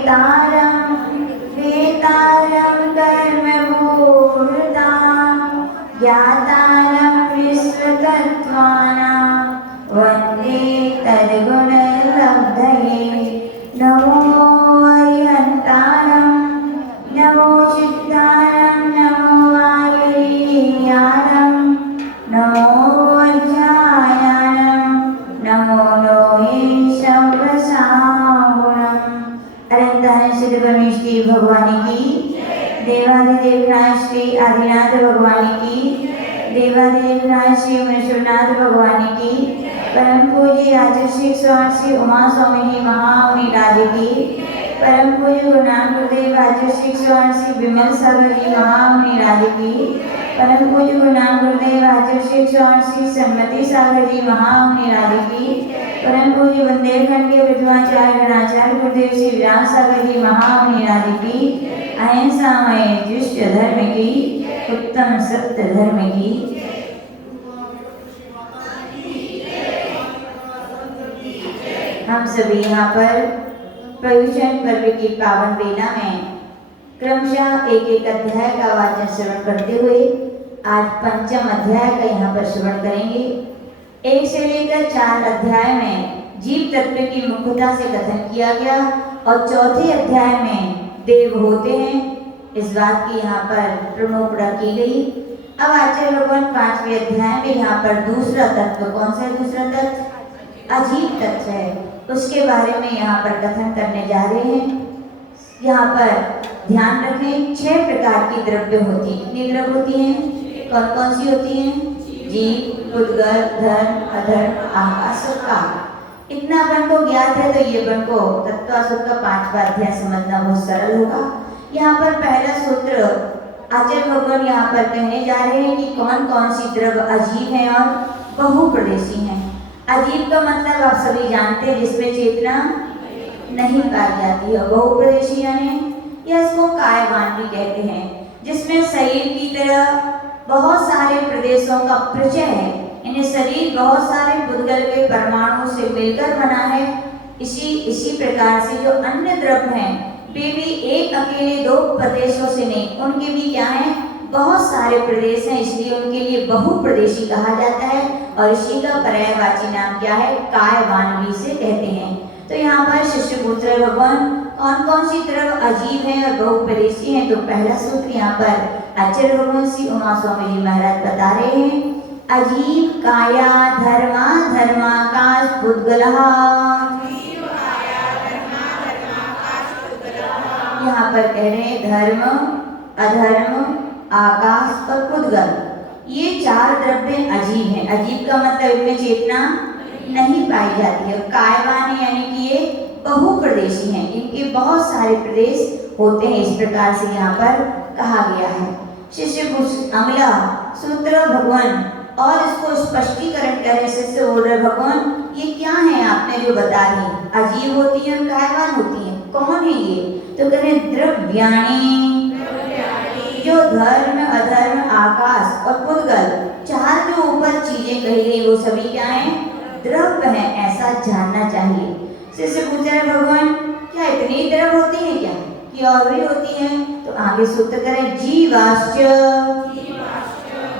तारं वेतारं कर्मभूतां ज्ञातारं विश्वतत्त्वानां वन्दे तद्गुणलब्धये। नमो अरिहन्तारं नमो सिद्धारं नमो वायुरीयारं नमो वज्रायानं नमो लोहे सर्वसाहुरम्। अनंतान श्री परमेश्वरी भगवान की, देवाधिदेवराज श्री आदिनाथ भगवान की, देवाधिदेवराज श्री महेश्वरनाथ भगवान की, परम पूज्य आचार्य स्वामी श्री उमा स्वामी जी महामुनि राज की, परम पूज्य गुरु नानक गुरुदेव आचार्य स्वामी श्री विमल सागर जी महामुनि राज की, परम पूज्य गुरु नानक गुरुदेव आचार्य स्वामी श्री सम्मति सागर जी महामुनि राज की, परम पूज्य बुंदेलखंड के विद्वाचार्य गणाचार्य गुरुदेव श्री विराट सागर जी महामुनि राज की, अहिंसामय दुष्ट धर्म की, उत्तम सत्य धर्म की। हम सभी यहाँ पर पर्युषण पर्व की पावन बेला में क्रमशः एक एक अध्याय का वाचन श्रवण करते हुए आज पंचम अध्याय का यहाँ पर श्रवण करेंगे। 1 से लेकर 4 अध्याय में जीव तत्व की मुख्यता से कथन किया गया और चौथे अध्याय में देव होते हैं, इस बात की यहाँ पर प्रमुखता की गई। अब आचार्य भगवान 5वें अध्याय में यहाँ पर दूसरा तत्व, कौन सा दूसरा तत्व? अजीव तत्व है, उसके बारे में यहाँ पर कथन करने जा रहे हैं। यहाँ पर ध्यान रखें 6 प्रकार की द्रव्य होती हैं। कितनी द्रव्य होती हैं? कौन कौन सी होती हैं? जीव, उद्गल, धर्म, अधर्म, आकाश और काल। इतना बन को ज्ञात है तो ये बन को तत्वासुर का 5वां अध्याय समझना बहुत सरल होगा। यहाँ पर पहला सूत्र आचार्य भगवान यहाँ पर कहने जा रहे हैं कि कौन कौन सी द्रव्य अजीब है और बहुप्रदेशी हैं। अजीब का मतलब आप सभी जानते हैं, जिसमें चेतना नहीं पाई जाती है। बहुप्रदेशी यानी या इसको कायवान भी कहते हैं, जिसमें शरीर की तरह बहुत सारे प्रदेशों का परिचय है। यानी शरीर बहुत सारे बुद्गल के परमाणु से मिलकर बना है। इसी प्रकार से जो अन्य द्रव्य हैं वे भी एक अकेले 2 प्रदेशों से नहीं, उनके भी क्या है? बहुत सारे प्रदेश हैं, इसलिए उनके लिए बहुप्रदेशी कहा जाता है। और इसी का पर्यायवाची नाम क्या है? कायवान भी से कहते हैं। तो यहाँ पर शिष्य पूछ रहे भगवान कौन कौन सी द्रव्य अजीब है और बहुप्रदेशी हैं। तो पहला सूत्र यहाँ पर आचार्य भगवान श्री उमा स्वामी जी महाराज बता रहे हैं, अजीव काया धर्मा धर्माकाश पुद्गलः। यहाँ पर कह रहे हैं धर्म, अधर्म, आकाश और पुद्गल, ये 4 द्रव्य अजीब हैं। अजीब का मतलब इनमें चेतना नहीं पाई जाती है। कायवान है यानी कि ये बहुप्रदेशी हैं, इनके बहुत सारे प्रदेश होते हैं, इस प्रकार से यहाँ पर कहा गया है। शिष्य अगला सूत्र भगवान और इसको स्पष्टीकरण करे। शिष्य बोल रहे भगवान ये क्या है आपने जो बता दी? अजीब होती है, कायवान होती है, कौन है ये? तो कह रहे द्रव्याणि, जो धर्म, अधर्म, आकाश और पुद्गल 4 जो ऊपर चीजें कही गई वो सभी क्या है? द्रव्य है, ऐसा जानना चाहिए। शिष्य पूछ रहे भगवान क्या इतनी द्रव्य होती है क्या कि और भी होती है? तो आगे सूत्र करें जीवाश्च,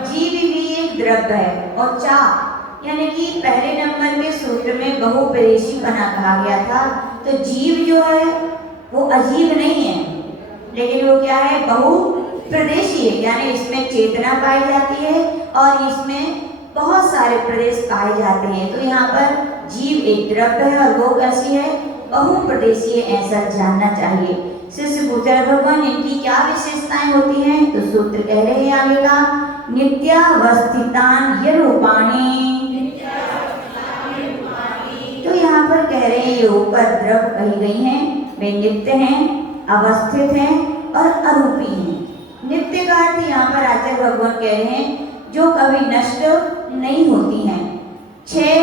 जीव भी एक द्रव्य है। और 4 यानी कि पहले नंबर के सूत्र में बहुप्रदेशी बना कहा गया था। तो जीव जो है वो अजीब नहीं है, लेकिन वो क्या है? बहुप्रदेशी है, यानी इसमें चेतना पाई जाती है और इसमें बहुत सारे प्रदेश पाए जाते हैं। तो यहाँ पर जीव एक द्रव्य है और वो कैसी है? बहुप्रदेशी है, ऐसा जानना चाहिए। शिष्य पूछ रहे भगवान इनकी क्या विशेषताएं होती हैं? तो सूत्र कह रहे हैं आगे का नित्यावस्थितान रूपाणी। तो यहाँ पर कह रहे हैं ये ऊपर द्रव्य कही गई हैं, वे नित्य हैं, अवस्थित हैं और अरूपी हैं। नित्य का अर्थ यहाँ पर आचार्य भगवान कह रहे हैं जो कभी नष्ट नहीं होती हैं। 6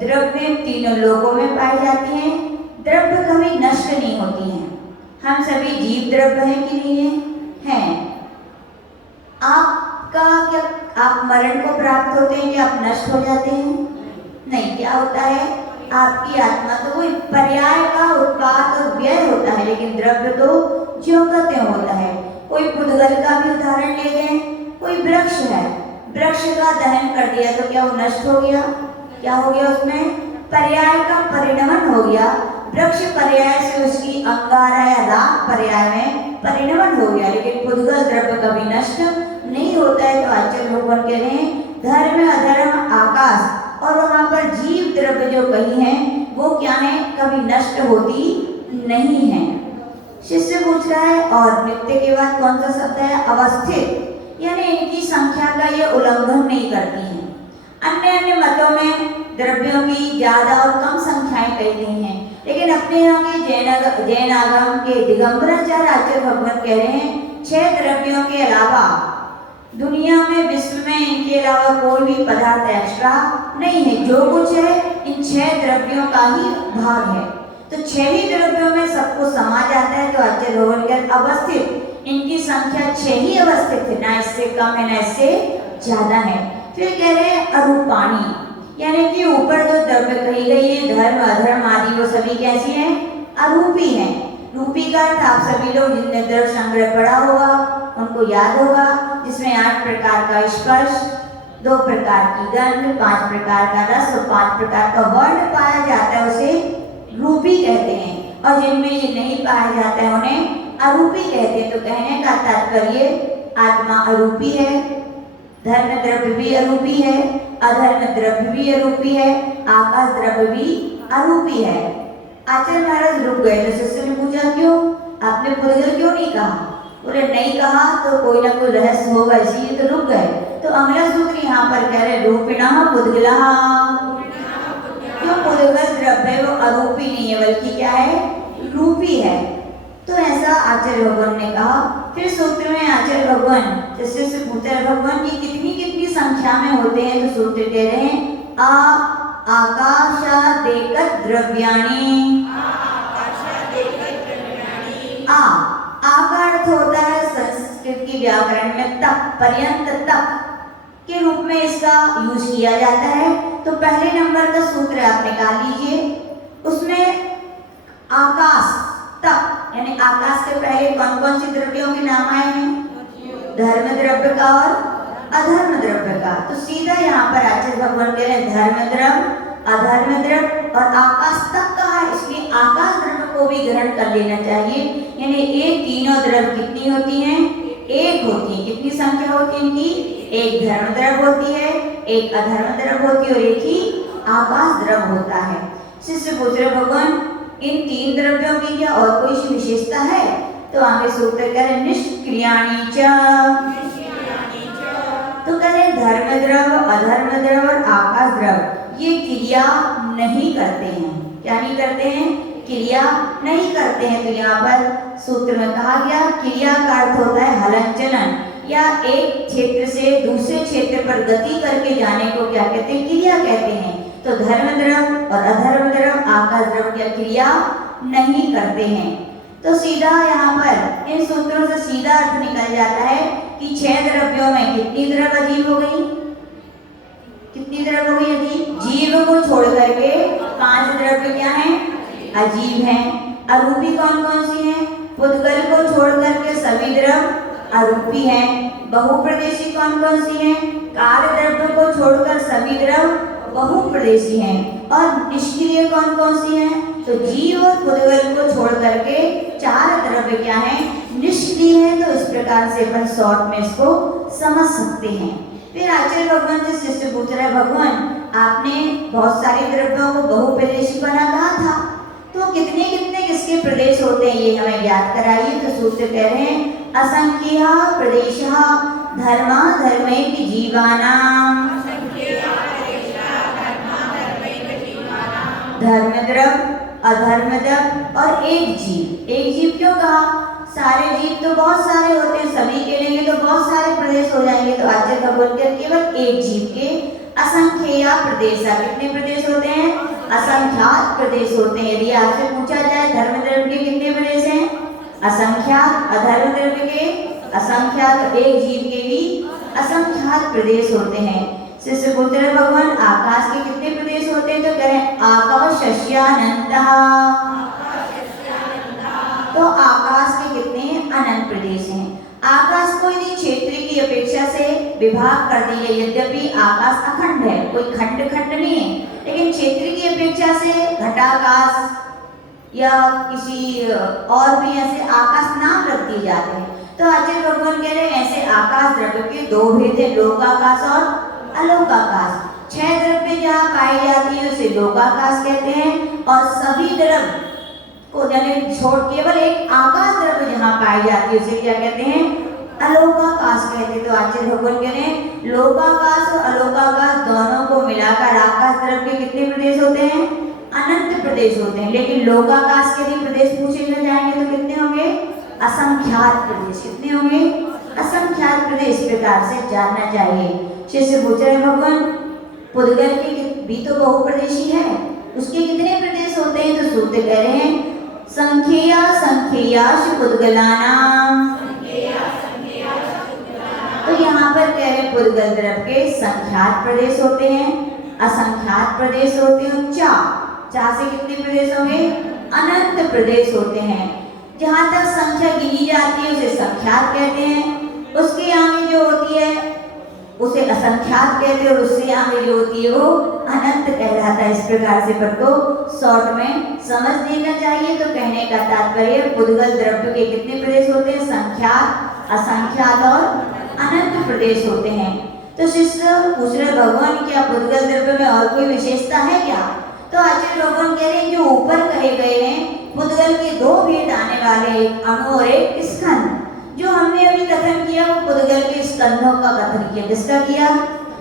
द्रव्य 3 लोकों में पाई जाती हैं, द्रव्य कभी नष्ट नहीं होती हैं। हम सभी जीव द्रव्य हैं कि नहीं है? हैं। आपका क्या आप मरण को प्राप्त होते हैं कि आप नष्ट हो जाते हैं? नहीं, क्या होता है? आपकी आत्मा तो वो पर्याय का उत्पाद और व्यय होता है, लेकिन द्रव्य तो ज्यों का त्यों होता है। कोई पुद्गल का भी उदाहरण ले लें, कोई वृक्ष है, वृक्ष का दहन कर दिया तो क्या वो नष्ट हो गया? क्या हो गया? उसमें पर्याय का परिणमन हो गया। वृक्ष पर्याय से उसकी अंगारा या राग पर्याय में परिणमन हो गया, लेकिन पुद्गल द्रव्य कभी नष्ट नहीं होता है। तो आचार्य भगवान कह रहे हैं धर्म अधर्म आकाश और वहां पर जीव द्रव्य जो कही है वो क्या है? कभी नष्ट होती नहीं है। शिष्य पूछ रहा है और नित्य के बाद कौन सा शब्द है? अवस्थित, यानी इनकी संख्या का ये उल्लंघन नहीं करती हैं। अन्य अन्य मतों में द्रव्यों की ज्यादा और कम संख्याएं कही गई हैं, लेकिन अपने यहाँ के जैन आगम के दिगंबराचार्य आचार्य भगवान कह रहे हैं 6 द्रव्यों के अलावा दुनिया में विश्व में इनके अलावा कोई भी पदार्थ एक्स्ट्रा नहीं है। जो कुछ है इन 6 द्रव्यों का ही भाग है। तो 6 ही द्रव्यों में सबको समा जाता है। तो आचार्य भगवान के अवस्थित, इनकी संख्या 6 ही अवस्थित है, ना इससे कम है ना इससे ज्यादा है। फिर कह रहे हैं अरूपाणी, यानी कि ऊपर जो द्रव्य कही गई है धर्म अधर्म आदि वो सभी कैसी हैं? अरूपी हैं। रूपी का अर्थ आप सभी लोग जिनने द्रव्य संग्रह पढ़ा होगा उनको याद होगा, जिसमें 8 प्रकार का स्पर्श, 2 प्रकार की गंध, 5 प्रकार का रस और 5 प्रकार का वर्ण पाया जाता है, उसे रूपी कहते हैं। और जिनमें ये नहीं पाया जाता है उन्हें अरूपी कहते हैं। तो कहने का तात्पर्य आत्मा अरूपी है, धर्म द्रव्य भी अरूपी है, अधर्म द्रव्य भी अरूपी है, आकाश द्रव्य भी अरूपी है। आचार्य महाराज रुक गए। तो शिष्य ने पूछा क्यों? आपने पुद्गल क्यों नहीं कहा? बोले नहीं कहा तो कोई ना कोई रहस्य होगा, इसीलिए तो रुक गए। तो अगला सूत्र यहाँ पर कह रहे रूपिणः पुद्गलः, जो पुद्गल द्रव्य वो अरूपी नहीं है बल्कि क्या है? रूपी है। तो ऐसा आचार्य भगवान ने कहा। फिर सूत्र में आचार्य भगवान शिष्य से पूछा भगवान की कितनी कितनी संख्या में होते हैं? तो सूत्र कह रहे हैं आकाशादेकत् द्रव्याणि। आ का अर्थ होता है संस्कृत की व्याकरण में तप, पर्यंत तप के रूप में इसका यूज किया जाता है। तो पहले नंबर का सूत्र आप निकाल लीजिए, उसमें आकाश तप यानी आकाश के पहले कौन कौन सी द्रव्यों के नाम आए हैं? धर्म द्रव्य का और अधर्म द्रव्य का। तो सीधा यहाँ पर आचार्य भगवान कह रहे हैं धर्म द्रव्य, अधर्म द्रव्य और आकाश तक कहा है, इसलिए आकाश द्रव्य को भी ग्रहण कर लेना चाहिए। यानी एक तीनों द्रव्य कितनी होती हैं? एक होती है। कितनी संख्या होती है इनकी? एक धर्म द्रव्य होती है, एक अधर्म द्रव्य होती है और एक ही आकाश द्रव्य होता है। शिष्य पूछ रहे भगवान इन 3 द्रव्यों की क्या और कोई विशेषता है? तो आगे सूत्र कह रहे निष्क्रियाणि च। तो कह रहे धर्म द्रव्य, अधर्म द्रव्य और आकाश द्रव्य ये क्रिया नहीं करते हैं। क्या नहीं करते हैं? क्रिया नहीं करते हैं। तो यहाँ पर सूत्र में कहा गया क्रिया का अर्थ होता है हलन चलन, या एक क्षेत्र से दूसरे क्षेत्र पर गति करके जाने को क्या कहते हैं? क्रिया कहते हैं। तो धर्म द्रव्य और अधर्म द्रव्य, आकाश द्रव्य क्या क्रिया नहीं करते हैं। तो सीधा यहाँ पर इन सूत्रों से सीधा अर्थ निकल जाता है कि 6 द्रव्यों में कितनी द्रव्य अजीब हो गई? कितनी द्रव्य हो गई अजीब? जीव को छोड़ करके 5 द्रव्य क्या है? अजीब हैं। अरूपी कौन कौन सी हैं? पुद्गल को छोड़ करके सभी द्रव्य अरूपी हैं। बहुप्रदेशी कौन कौन सी हैं? कार्य द्रव्य को छोड़कर सभी द्रव्य बहुप्रदेशी हैं। और निष्क्रिय कौन कौन सी हैं? तो जीव और पुद्गल को छोड़ करके 4 द्रव्य क्या हैं? निष्क्रिय है। तो इस प्रकार से अपन शॉर्ट में इसको समझ सकते हैं। फिर आचार्य भगवान से शिष्य पूछ रहे भगवान आपने बहुत सारे द्रव्यों को बहुप्रदेशी बना कहा था, तो कितने कितने किसके प्रदेश होते हैं ये हमें याद कराइए। तो सूत्र कह रहे हैं असंख्या प्रदेशः धर्मा धर्मैक जीवानां। धर्म द्रव्य, अधर्म द्रव्य और एक जीव। एक जीव क्यों कहा? सारे जीव तो बहुत सारे होते हैं, सभी के लेंगे तो बहुत सारे प्रदेश हो जाएंगे। तो आचार्य भगवान के केवल एक जीव के असंख्या प्रदेश। कितने प्रदेश होते हैं? असंख्यात प्रदेश होते हैं। यदि आपसे पूछा जाए धर्म द्रव्य के कितने प्रदेश हैं? असंख्यात। अधर्म द्रव्य के असंख्यात। एक जीव के भी असंख्यात प्रदेश होते हैं। शिष्य पूछ रहे भगवान आकाश के कितने प्रदेश होते हैं? तो कह रहे आकाशस्यानंतः, तो आकाश के कितने अनंत प्रदेश हैं। आकाश को यदि क्षेत्र की अपेक्षा से विभाग कर दिया, यद्यपि आकाश अखंड है, कोई खंड खंड नहीं है, लेकिन क्षेत्र की अपेक्षा से घटाकाश या किसी और भी ऐसे आकाश नाम रख दिए जाते हैं। तो आचार्य भगवान कह रहे हैं ऐसे आकाश द्रव्य के दो भेद है, लोकाकाश और अलोकाकाश। 6 द्रव्य जहाँ पाई जाती है उसे लोकाकाश कहते हैं, और सभी द्रव्य को छोड़ केवल एक आकाश द्रव्य जहाँ पाई जाती है उसे क्या कहते हैं? अलोकाकाश कहते हैं। तो आचार्य भगवान कह रहे हैं लोकाकाश और अलोकाकाश दोनों को मिलाकर आकाश द्रव्य के कितने प्रदेश होते हैं? अनंत प्रदेश होते हैं। लेकिन लोकाकाश के भी प्रदेश पूछे न जाएंगे तो कितने होंगे? असंख्यात प्रदेश। कितने होंगे? असंख्यात प्रदेश। प्रकार से जानना चाहिए। शिष्य पूछ रहे भगवान पुद्गल के भी तो बहुप्रदेशी है, उसके कितने प्रदेश होते हैं? तो सूत्र कह रहे हैं संख्या संख्याश पुद्गलानाम। तो यहाँ पर कह रहे पुद्गल द्रव्य के संख्यात प्रदेश होते हैं, असंख्यात प्रदेश होते हैं। चार से कितने प्रदेश होंगे? अनंत प्रदेश होते हैं। जहाँ तक संख्या गिनी जाती है उसे संख्यात कहते हैं, उसके आगे जो होती है उसे असंख्यात कहते हैं, और उससे आगे जो होती है वो अनंत कहलाता है। इस प्रकार से पद को शॉर्ट में समझ लेना चाहिए। तो कहने का तात्पर्य पुद्गल द्रव्य के कितने प्रदेश होते हैं? संख्यात, असंख्यात और अनंत प्रदेश होते हैं। तो शिष्य पूछ रहे भगवान क्या पुद्गल द्रव्य में और कोई विशेषता है क्या? तो आचार्य भगवान कह रहे हैं जो ऊपर कहे गए हैं पुद्गल के दो भेद आने वाले, एक अणु और एक स्कंद। जो हमने अभी कथन किया वो पुद्गल के स्कंधों का कथन किया। किसका किया?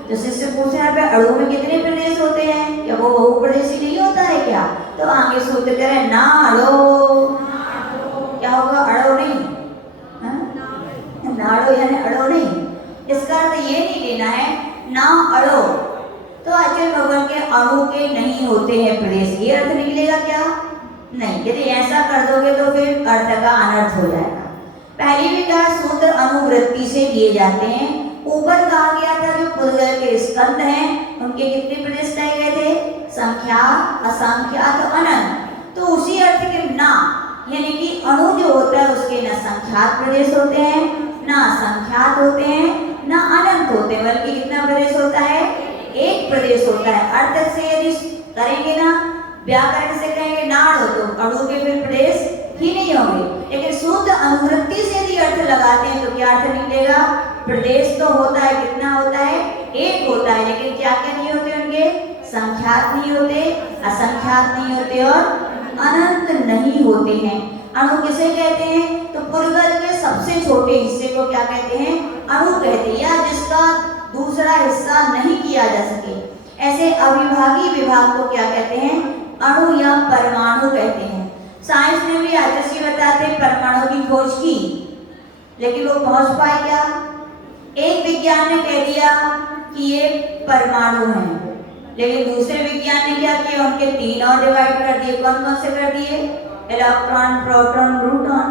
तो शिष्य पूछ रहे हैं अणु में कितने प्रदेश होते हैं? क्या वो बहुप्रदेशी नहीं होता है क्या? तो आगे सूत्र कह रहे हैं ना अड़ो। क्या होगा? अड़ो नहीं, नाड़ो यानी अड़ो नहीं। इसका अर्थ ये नहीं लेना है ना अड़ो। तो आचार्य भगवान के अणु के नहीं होते हैं प्रदेश, ये अर्थ निकलेगा क्या? नहीं। यदि ऐसा कर दोगे तो फिर अर्थ का अनर्थ हो जाएगा। पहले भी कहा सूत्र अनुवृत्ति से लिए जाते हैं। ऊपर कहा गया था जो पुद्गल के स्कंद हैं उनके कितने प्रदेश कहे गए थे? संख्यात, असंख्यात और अनंत। तो उसी अर्थ के ना यानी कि अणु जो होता है उसके न संख्यात प्रदेश होते हैं, ना असंख्यात होते हैं, ना अनंत होते हैं, बल्कि कितना प्रदेश होता है? एक प्रदेश होता है। अर्थ से यदि करेंगे ना, व्याकरण से कहेंगे नाड़ तो अणु के फिर प्रदेश ही नहीं होंगे। लेकिन शुद्ध अनुवृत्ति से यदि अर्थ लगाते हैं तो क्या अर्थ निकलेगा? प्रदेश तो होता है, कितना होता है? एक होता है, लेकिन क्या क्या नहीं होते उनके? संख्यात नहीं होते, असंख्यात नहीं होते और अनंत नहीं होते हैं। अणु किसे कहते हैं? तो पुद्गल के सबसे छोटे हिस्से को क्या कहते हैं? अणु कहते हैं, या जिसका दूसरा हिस्सा नहीं किया जा सके। ऐसे अविभागी विभाग को क्या कहते हैं? अणु या परमाणु कहते हैं। साइंस में भी आचार्य बताते हैं परमाणु की खोज की, लेकिन वो पहुंच पाए क्या? एक विज्ञान ने कह दिया कि ये परमाणु है, लेकिन दूसरे विज्ञान ने क्या किया? उनके 3 और डिवाइड कर दिए। कौन कौन से कर दिए? Electron, proton, neutron.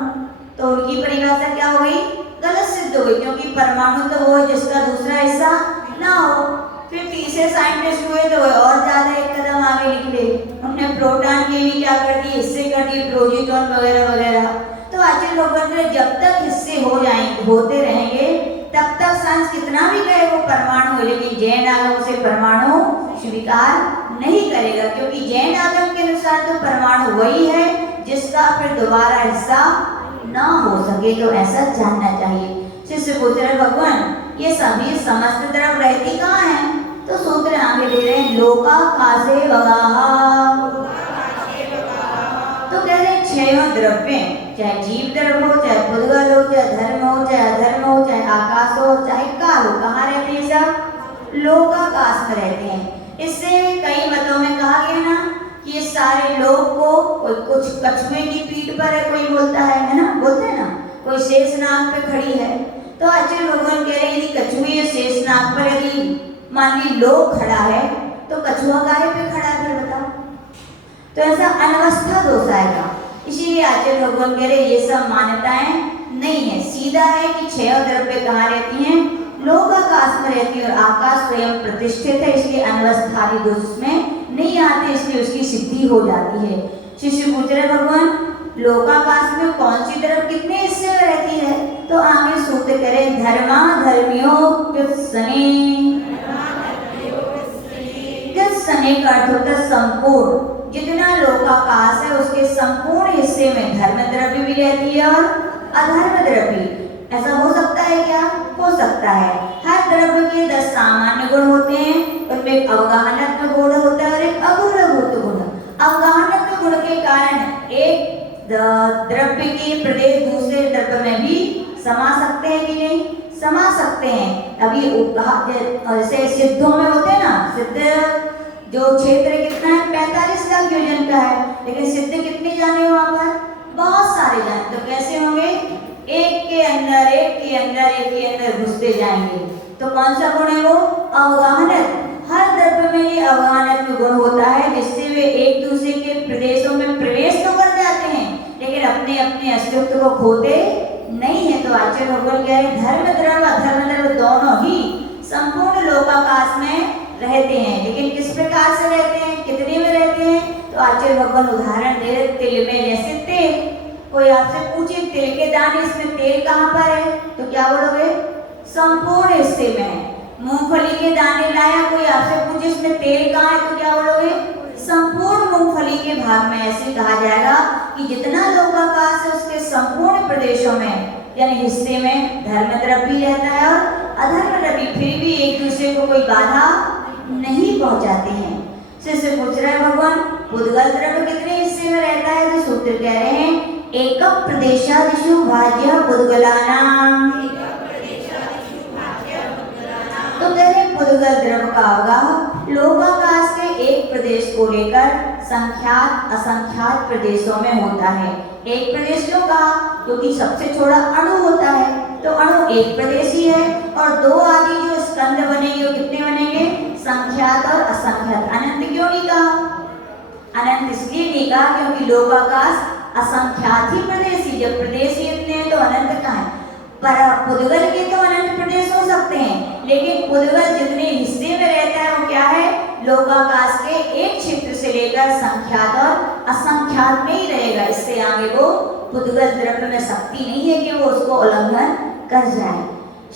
तो उनकी परिभाषा क्या हो गई? गलत सिद्ध हो गई, क्योंकि परमाणु तो वो है जिसका दूसरा हिस्सा ना हो। फिर तीसरे साइंटिस्ट हुए तो और ज्यादा एक कदम आगे निकले, उन्होंने प्रोटॉन के भी क्या कर दिए? हिस्से कर दिए, प्रोजीटॉन वगैरह वगैरह। तो आचार्य भगवान ने जब तक हिस्से हो जाएंगे, होते रहेंगे, तब तक साइंस कितना भी कहे वो परमाणु है, लेकिन जैन आगम उसे परमाणु स्वीकार नहीं करेगा, क्योंकि जैन आगम के अनुसार तो परमाणु वही है जिसका फिर दोबारा हिस्सा ना हो सके। तो ऐसा जानना चाहिए। शिष्य पूछ रहे भगवान ये सभी समस्त द्रव्य रहती कहाँ है? तो सूत्र आगे दे रहे हैं लोकाकाशे वगाहा। तो कह रहे 6 द्रव्य, चाहे जीव द्रव्य हो, चाहे पुद्गल हो, चाहे धर्म हो, चाहे अधर्म हो, चाहे आकाश हो, चाहे काल हो, कहाँ रहते हैं? सब लोकाकाश में रहते हैं। इससे कई मतों में कहा गया ना कि ये सारे लोग को कोई कुछ कछुए की पीठ पर है, कोई बोलता है ना, बोलते हैं ना, कोई शेषनाग पे खड़ी है। तो आचार्य भगवान कह रहे हैं यदि कछुए शेषनाग पर यदि मान ली लोग खड़ा है तो कछुआ काहे पे खड़ा है? फिर बताओ। तो ऐसा अनवस्था दोष आएगा। इसीलिए आचार्य भगवान कह रहे ये सब मान्यताएं नहीं है। सीधा है कि 6 द्रव्य कहाँ रहती हैं? लोक आकाश में रहती है और आकाश स्वयं प्रतिष्ठित है, इसलिए अनवस्थानी दोष उसमें नहीं आते, इसलिए उसकी सिद्धि हो जाती है। शिष्य पूछ रहे भगवान लोकाकाश में कौन सी तरफ कितने हिस्से में रहती है? तो आगे सूत्र करें धर्मा धर्मियो सने का अर्थ होता है संपूर्ण। जितना लोकाकाश है उसके संपूर्ण हिस्से में धर्म द्रव्य भी रहती है और अधर्म द्रव्य। ऐसा हो सकता है क्या? हो सकता है। हर द्रव्य के 10 सामान्य गुण होते हैं, उनमें एक अवगाहनात्मक गुण होता है और एक अगुणभूत गुण। अवगाहनात्मक गुण के कारण एक द्रव्य के प्रदेश दूसरे द्रव्य में भी समा सकते हैं कि नहीं? समा सकते हैं। अभी जैसे सिद्धों में होते हैं ना, सिद्ध जो क्षेत्र कितना है 45 लाख योजन का है, लेकिन सिद्ध कितने जाने वहां पर? बहुत सारे जाने। तो कैसे होंगे? एक के अंदर एक के अंदर एक के अंदर घुसते जाएंगे। तो कौन सा गुण है वो? अवगाहनत। हर द्रव्य में ये अवगाहनत गुण होता है, जिससे वे एक दूसरे के प्रदेशों में प्रवेश तो कर जाते हैं लेकिन अपने अपने अस्तित्व को खोते नहीं है। तो आचार्य भगवान कह रहे धर्म द्रव्य अधर्म द्रव्य दोनों ही संपूर्ण लोकाकाश में रहते हैं, लेकिन किस प्रकार से रहते हैं, कितने में रहते हैं? तो आचार्य भगवान उदाहरण दे रहे तिल में। जैसे तेल, कोई आपसे पूछे तिल के दाने इसमें तेल कहाँ पर है, तो क्या बोलोगे? संपूर्ण हिस्से में है। मूंगफली के दाने लाया, कोई आपसे पूछे इसमें तेल कहाँ है, तो क्या बोलोगे? संपूर्ण मूंगफली के भाग में। ऐसे कहा जाएगा कि जितना लोकाकाश है उसके संपूर्ण प्रदेशों में यानी हिस्से में धर्म द्रव्य रहता है और अधर्म द्रव्य, फिर भी एक दूसरे को कोई बाधा नहीं पहुंचाते हैं। शिष्य पूछ रहे हैं भगवान पुद्गल द्रव्य कितने हिस्से में रहता है? तो सूत्र कह रहे हैं एकम प्रदेशादिषु भाज्य पुद्गलानाम। तो कह रहे पुद्गल द्रव्य का अवगाह लोकाकाश के एक प्रदेश को लेकर संख्यात असंख्यात प्रदेशों में होता है। एक प्रदेश क्यों कहा? क्योंकि सबसे छोटा अणु होता है, तो अणु एक प्रदेश ही है। और 2 आदि जो स्कंद बनेंगे वो कितने बनेंगे? संख्यात और असंख्यात। अनंत क्यों नहीं कहा? अनंत इसलिए नहीं कहा क्योंकि लोकाकाश असंख्यात ही प्रदेश ही, जब प्रदेश ही इतने हैं तो अनंत कहाँ है? पर पुद्गल के तो अनंत प्रदेश हो सकते हैं, लेकिन पुद्गल जितने हिस्से में रहता है वो क्या है? लोकाकाश के एक क्षेत्र से लेकर संख्यात और असंख्यात में ही रहेगा। इससे आगे वो पुद्गल द्रव्य में शक्ति नहीं है कि वो उसको उल्लंघन कर जाए।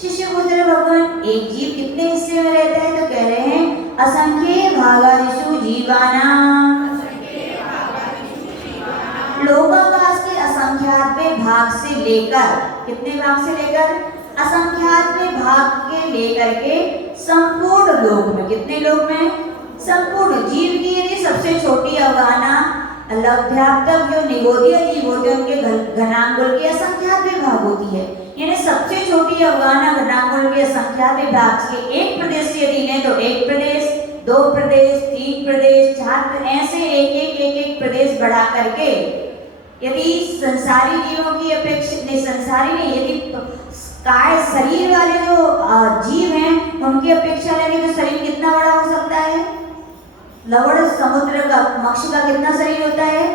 शिष्य पूछ रहे भगवान एक जीव कितने हिस्से में रहता है? तो कह रहे हैं असंख्य भागादिषु जीवानाम। लोकाकाश के असंख्यात भाग से लेकर, कितने भाग से लेकर? असंख्यात भाग के लेकर के संपूर्ण लोक में, कितने लोक में? संपूर्ण। जीव की यदि सबसे छोटी अवगाहना लभ्यात्मक जो निगोदीय जीव होते हैं उनके घनांगुल के असंख्यात भाग होती है, यानी सबसे छोटी अवगाहना घनांगुल के असंख्यात भाग से एक प्रदेश से यदि लें तो एक प्रदेश, 2 प्रदेश, 3 प्रदेश, 4 ऐसे एक प्रदेश बढ़ा करके यदि संसारी जीवों की अपेक्षा नहीं, संसारी नहीं, यदि काय शरीर वाले जो जीव हैं उनकी अपेक्षा लेंगे तो शरीर कितना बड़ा हो सकता है? लवण समुद्र का मत्स्य का कितना शरीर होता है?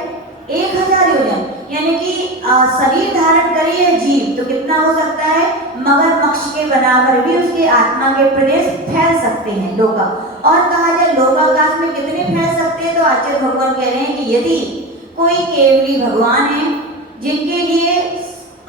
1000 योजन। यानी कि शरीर धारण करे जीव तो कितना हो सकता है? मगरमच्छ के बराबर भी उसके आत्मा के प्रदेश फैल सकते हैं लोका। और कहा जाए लोकाकाश में कितने फैल सकते हैं? तो आचार्य भगवान कह रहे हैं कि यदि कोई केवली भगवान है जिनके लिए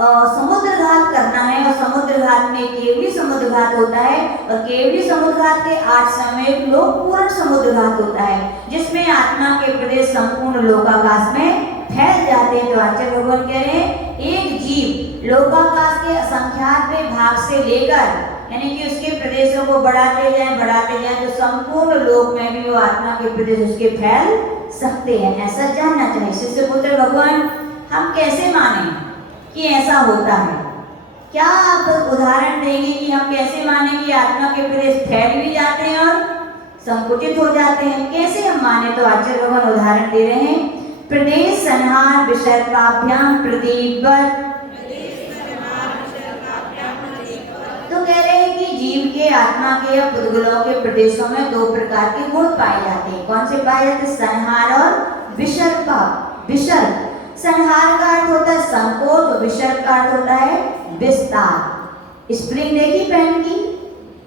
समुद्र घात करना है और समुद्र घात में केवली समुद्र घात होता है और केवली समुद्र घात के 8 समय लोक पूर्ण समुद्र घात होता है जिसमें आत्मा के प्रदेश संपूर्ण लोकाकाश में फैल जाते हैं। तो आचार्य भगवान कह रहे हैं एक जीव लोकाकाश के असंख्यात भाग से लेकर यानी कि उसके प्रदेशों को बढ़ाते जाए तो संपूर्ण लोक में भी वो आत्मा के प्रदेश उसके फैल सकते हैं। ऐसा जानना चाहिए। शिष्य पुत्र भगवान हम कैसे माने कि ऐसा होता है? क्या आप उदाहरण देंगे कि हम कैसे माने कि आत्मा के प्रदेश फैल भी जाते हैं और संकुचित हो जाते हैं? कैसे हम माने? तो आचार्य भगवान उदाहरण दे रहे हैं प्रदेश संहार विसर्पाभ्याम प्रदीपवत। तो कह रहे हैं कि जीव के आत्मा के या पुद्गलों के प्रदेशों में 2 प्रकार के गुण पाए जाते हैं। कौन से पाए जाते हैं? संहार और विसर्प। विसर्प संहार का अर्थ होता है संकोच और विसर्प का अर्थ होता है विस्तार। स्प्रिंग देखी पेन की,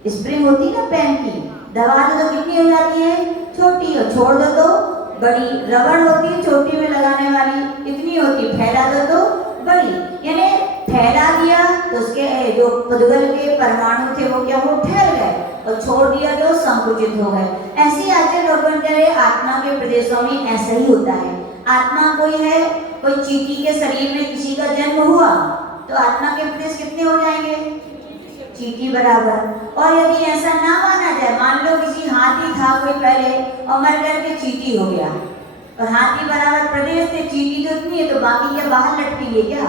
स्प्रिंग होती ना पेन की, दबा दो तो कितनी हो जाती है, छोटी, और छोड़ दो तो बड़ी। रबड़ होती है छोटी में लगाने वाली, कितनी होती है, फैला दो तो बड़ी। यानी फैला दिया तो उसके जो पुद्गल के परमाणु थे वो क्या हो, फैल गए, और छोड़ दिया तो संकुचित हो गए। ऐसी आचार्य भगवान कह रहे आत्मा के प्रदेशों में ऐसा ही होता है। आत्मा कोई है, कोई चींटी के शरीर में किसी का जन्म हुआ तो आत्मा के प्रदेश कितने हो जाएंगे, चींटी बराबर। और यदि ऐसा ना माना जाए, मान लो किसी हाथी था कोई पहले और मर करके चींटी हो गया, और हाथी बराबर प्रदेश थे, चींटी तो इतनी है, तो बाकी क्या बाहर लटकेंगे क्या,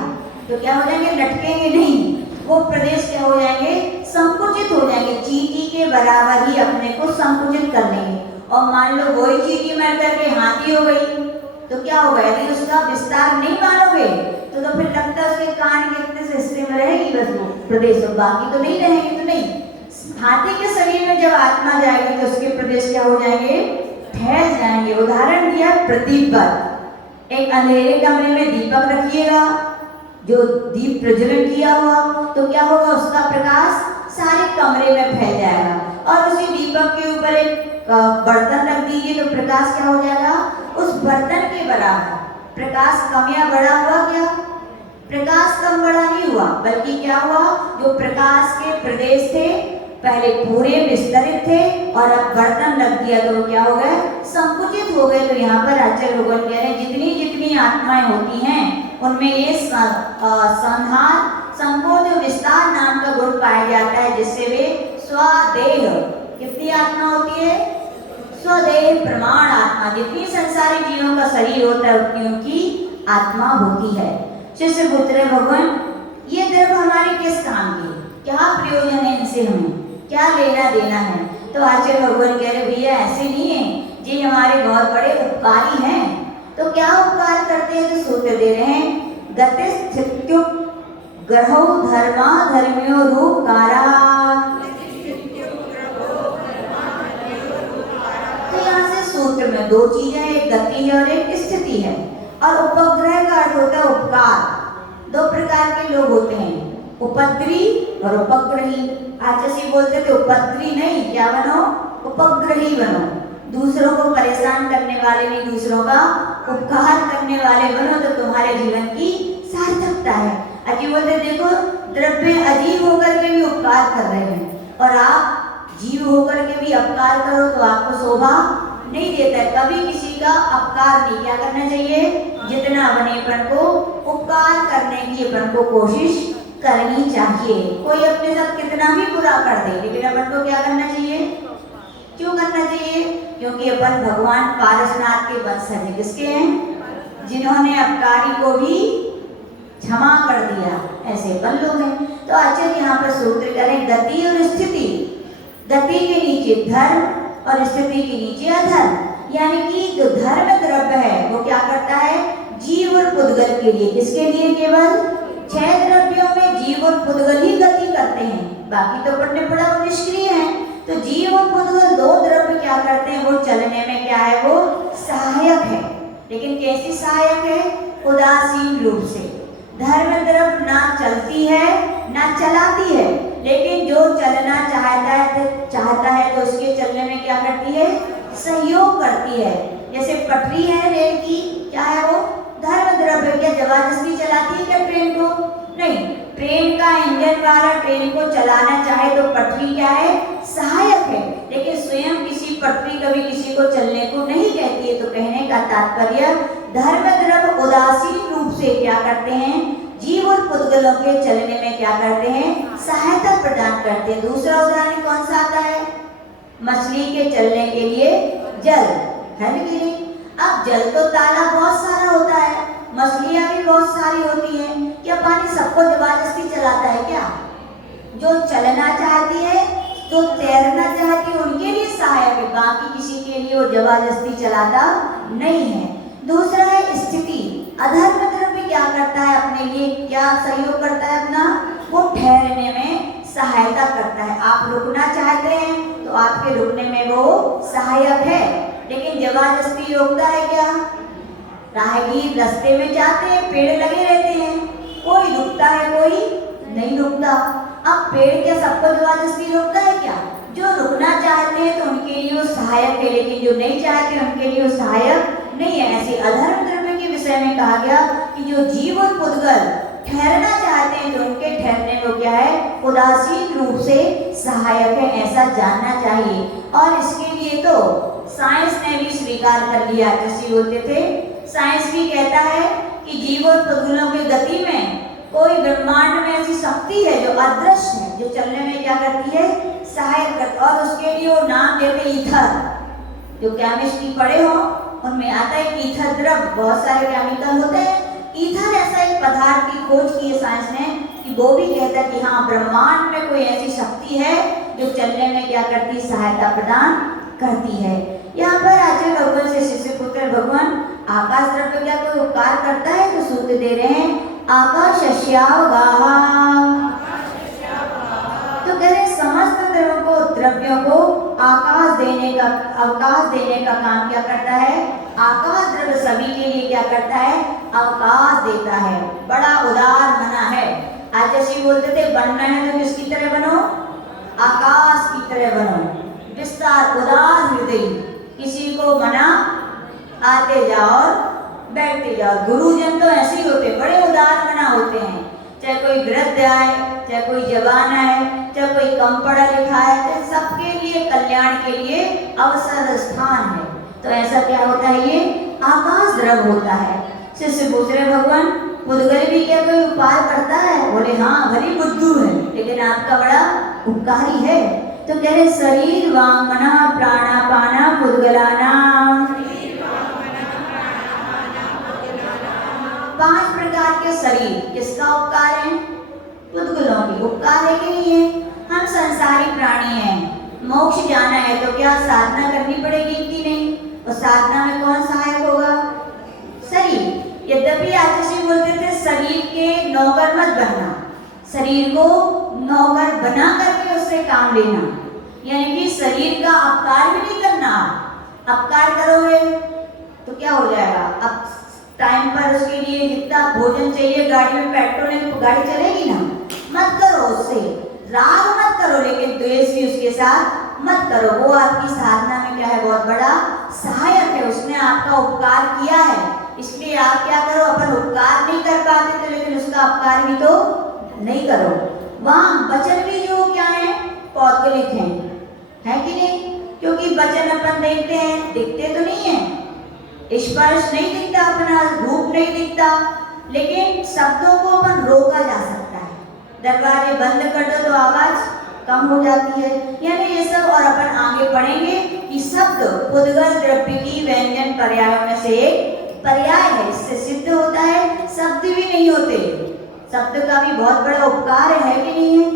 तो क्या हो जाएंगे, लटकेंगे नहीं, वो प्रदेश क्या हो जाएंगे, संकुचित हो जाएंगे, चींटी के बराबर ही अपने को संकुचित कर लेंगे। और मान लो वही चींटी मर करके हाथी हो गई तो क्या होगा, यदि उसका विस्तार नहीं मानोगे तो फिर लगता है उसके कान के इतने से हिस्से में रहेगी बस वो प्रदेश, और बाकी तो नहीं रहेंगे। तो नहीं, हाथी के शरीर में जब आत्मा जाएगी तो उसके प्रदेश क्या हो जाएंगे, फैल जाएंगे। उदाहरण दिया प्रदीप पर, एक अंधेरे कमरे में दीपक रखिएगा, जो दीप प्रज्वलन किया हुआ, तो क्या होगा, उसका प्रकाश सारे कमरे में फैल जाएगा। और उसी दीपक के ऊपर एक बर्तन रख दीजिए तो प्रकाश क्या हो जाएगा, उस बर्तन के बराबर। प्रकाश कम या बड़ा हुआ क्या, प्रकाश कम बड़ा नहीं हुआ, बल्कि क्या हुआ, जो प्रकाश के प्रदेश थे पहले पूरे विस्तरित थे और अब बर्तन रख दिया तो क्या हो गए, संकुचित हो गए। तो यहाँ पर आचार्य भगवान कह रहे हैं जितनी जितनी आत्माएं होती हैं उनमें ये संहार, संकोच, विस्तार नाम का गुण पाया जाता है, जिससे वे स्वदेह, कितनी आत्मा होती है, स्वदेह प्रमाण आत्मा, जितनी संसारी जीवों का शरीर होता है उतनी उनकी आत्मा होती है। शिष्य पूछ रहे भगवान ये द्रव्य हमारे किस काम के, क्या प्रयोजन है इनसे, हमें क्या लेना देना है। तो आचार्य भगवान कह रहे भैया ऐसे नहीं है, जी हमारे बहुत बड़े उपकारी हैं। तो क्या उपकार करते हैं, तो सूत्र दे रहे हैं, गतिस्थित्युप ग्रहो धर्मा धर्म्यो रूपकारा। तो यहाँ से सूत्र में दो चीजें, एक गति है और एक स्थिति है। और उपग्रह का अर्थ होता है उपकार। दो प्रकार के लोग होते हैं, उपद्री और उपग्रही। आचार्य बोलते थे उपद्री नहीं, क्या बनो, उपग्रही बनो, दूसरों को परेशान करने वाले नहीं, दूसरों का उपकार करने वाले बनो, तो तुम्हारे जीवन की सार्थकता है। अजीब बोलते देखो द्रव्य अजीब होकर के भी उपकार कर रहे हैं, और आप जीव होकर के भी अपकार करो तो आपको शोभा नहीं देता है। कभी किसी का अपकार नहीं, क्या करना चाहिए, जितना बनेपन को उपकार करने की अपन को कोशिश करनी चाहिए। कोई अपने साथ कितना भी बुरा कर दे, लेकिन अपन को क्या करना चाहिए, क्यों करना चाहिए, क्योंकि अपन भगवान पारसनाथ के वंशज हैं। किसके हैं, जिन्होंने अपकारी को भी क्षमा कर दिया, ऐसे अपन लोग हैं। तो आचार्य यहाँ पर सूत्र करें गति और स्थिति, गति के नीचे धर्म और स्थिति के नीचे अधर्म। यानी कि जो धर्म द्रव्य है वो क्या करता है, जीव और पुद्गल के लिए, किसके लिए, केवल 6 द्रव्यों में जीव और पुद्गल ही गति करते हैं, बाकी तो पढ़ने पड़ा वो निष्क्रिय है। तो जीव और पुद्गल दो द्रव्य क्या करते हैं, वो चलने में क्या है, वो सहायक है। लेकिन कैसी सहायक है, उदासीन रूप से। धर्म द्रव्य ना चलती है ना चलाती है, लेकिन जो चलना चाहता है तो उसके चलने में क्या करती है, सहयोग करती है। जैसे पटरी है रेल की, क्या है वो, धर्म द्रव्य। क्या जबरदस्ती चलाती है क्या ट्रेन को, नहीं। ट्रेन का इंजन वाला ट्रेन को चलाना चाहे तो पटरी क्या है, सहायक है, लेकिन स्वयं किसी पटरी कभी किसी को चलने को नहीं कहती है। तो कहने का तात्पर्य धर्म द्रव्य उदासीन रूप से क्या करते हैं, जीव और पुद्गलों के चलने में क्या करते हैं, सहायता प्रदान करते हैं। दूसरा उदाहरण कौन सा आता है, मछली के चलने के लिए जल है कि नहीं। अब जल तो ताला बहुत सारा होता है, मछलियां भी बहुत सारी होती हैं, क्या पानी सबको जबरदस्ती चलाता है क्या, जो चलना चाहती है, जो तैरना चाहती है उनके लिए सहायक है, बाकी किसी के लिए वो जबरदस्ती चलाता नहीं है। दूसरा है स्थिति, अधर्म द्रव्य क्या करता है, अपने लिए क्या सहयोग करता है, अपना वो ठहरने में सहायता करता है। आप रुकना चाहते हैं तो आपके रुकने में वो सहायक है, लेकिन जबरदस्ती रोकता है क्या। राहगीर रास्ते में जाते हैं, पेड़ लगे रहते हैं, कोई रुकता है कोई नहीं रुकता। अब पेड़ क्या सबको जबरदस्ती रोकता है क्या? जो रुकना चाहते हैं तो उनके लिए वो सहायक है, लेकिन जो नहीं चाहते उनके लिए वो सहायक नहीं है। ऐसे अधर्म द्रव्य के विषय में कहा गया कि जो जीव और पुद्गल ठहरना चाहते हैं तो उनके ठहरने को क्या है, उदासीन रूप से सहायक है, ऐसा जानना चाहिए। और इसके लिए तो साइंस ने भी स्वीकार कर लिया। जैसे बोलते थे, साइंस भी कहता है कि जीव और पुद्गलों की गति में कोई ब्रह्मांड में ऐसी शक्ति है जो अदृश्य है, जो चलने में क्या करती है, सहायक करती, और उसके लिए वो नाम देते ईथर। जो केमिस्ट्री पढ़े हो उनमें आता है कि ईथर द्रव, बहुत सारे केमिकल होते हैं। ईथर ऐसा एक पदार्थ की खोज की है साइंस ने कि वो भी कहता है कि हाँ, ब्रह्मांड में कोई ऐसी शक्ति है जो चलने में क्या करती है, सहायता प्रदान करती है। यहाँ पर आचार्य भगवान से शिष्य पुत्र भगवान आकाश द्रव्य क्या कोई उपकार करता है? तो सूत्र दे रहे हैं, आकाशस्यावगाहा। तो कह रहे समस्त द्रव्यों को आकाश देने का, अवकाश देने का काम क्या करता है? आकाश द्रव्य सभी के लिए क्या करता है? अवकाश देता है। बड़ा उदार मना है। आज जैसे बोलते थे बनना है तो किसकी तरह बनो? आकाश की तरह बनो। विस्तार, उदार हृदय, किसी को मना आते जाओ और बैठते जाओ। गुरुजन तो ऐसे ही होते, बड़े उदार मना होते हैं। चाहे कोई वृद्ध आए, चाहे कोई जवान आए, चाहे कोई कम पढ़ा लिखा है, चाहे सबके लिए कल्याण के लिए अवसर स्थान है। तो ऐसा क्या होता है? ये आकाश द्रव होता है। शिष्य पूछ रहे भगवान पुद्गल भी क्या कोई उपकार करता है? बोले हाँ, भली बुद्धू है, लेकिन आपका बड़ा उपकारी है। तो कह रहे शरीर वांग मना प्राणापाना पुद्गलानाम, 5 प्रकार के शरीर किसका उपकार है? पुद्गलों की। उपकार है कि नहीं है? हम संसारी प्राणी हैं, मोक्ष जाना है तो क्या साधना करनी पड़ेगी कि नहीं? और साधना में कौन सहायक होगा? शरीर। यद्यपि आचार्य बोलते थे शरीर के नौकर मत बनना, शरीर को नौकर बना करके उससे काम लेना, यानी कि शरीर का अपकार भी नहीं करना। अपकार करोगे तो क्या हो जाएगा? अब टाइम पर उसके लिए जितना भोजन चाहिए, गाड़ी में पेट्रोल है तो गाड़ी चलेगी ना, मत करो उससे। राग मत करो, लेकिन द्वेष भी उसके साथ मत करो। वो आपकी साधना में क्या है? बहुत बड़ा सहायक है। उसने आपका उपकार किया है, इसलिए आप क्या करो? अपन उपकार नहीं कर पाते तो लेकिन उसका अपकार भी तो नहीं करो। वहाँ वचन भी जो क्या है? पौद्गलिक है कि नहीं? क्योंकि वचन अपन देखते हैं, दिखते तो नहीं है, स्पर्श नहीं दिखता, अपना रूप नहीं दिखता, लेकिन शब्दों को अपन रोका जा सकता है। दरवाजे बंद कर दो तो आवाज कम हो जाती है, यानी ये सब। और अपन आगे पढ़ेंगे कि शब्द पुद्गल द्रव्य की व्यंजन पर्यायों में से एक पर्याय है। इससे सिद्ध होता है शब्द भी नहीं होते, शब्द का भी बहुत बड़ा उपकार है कि नहीं है?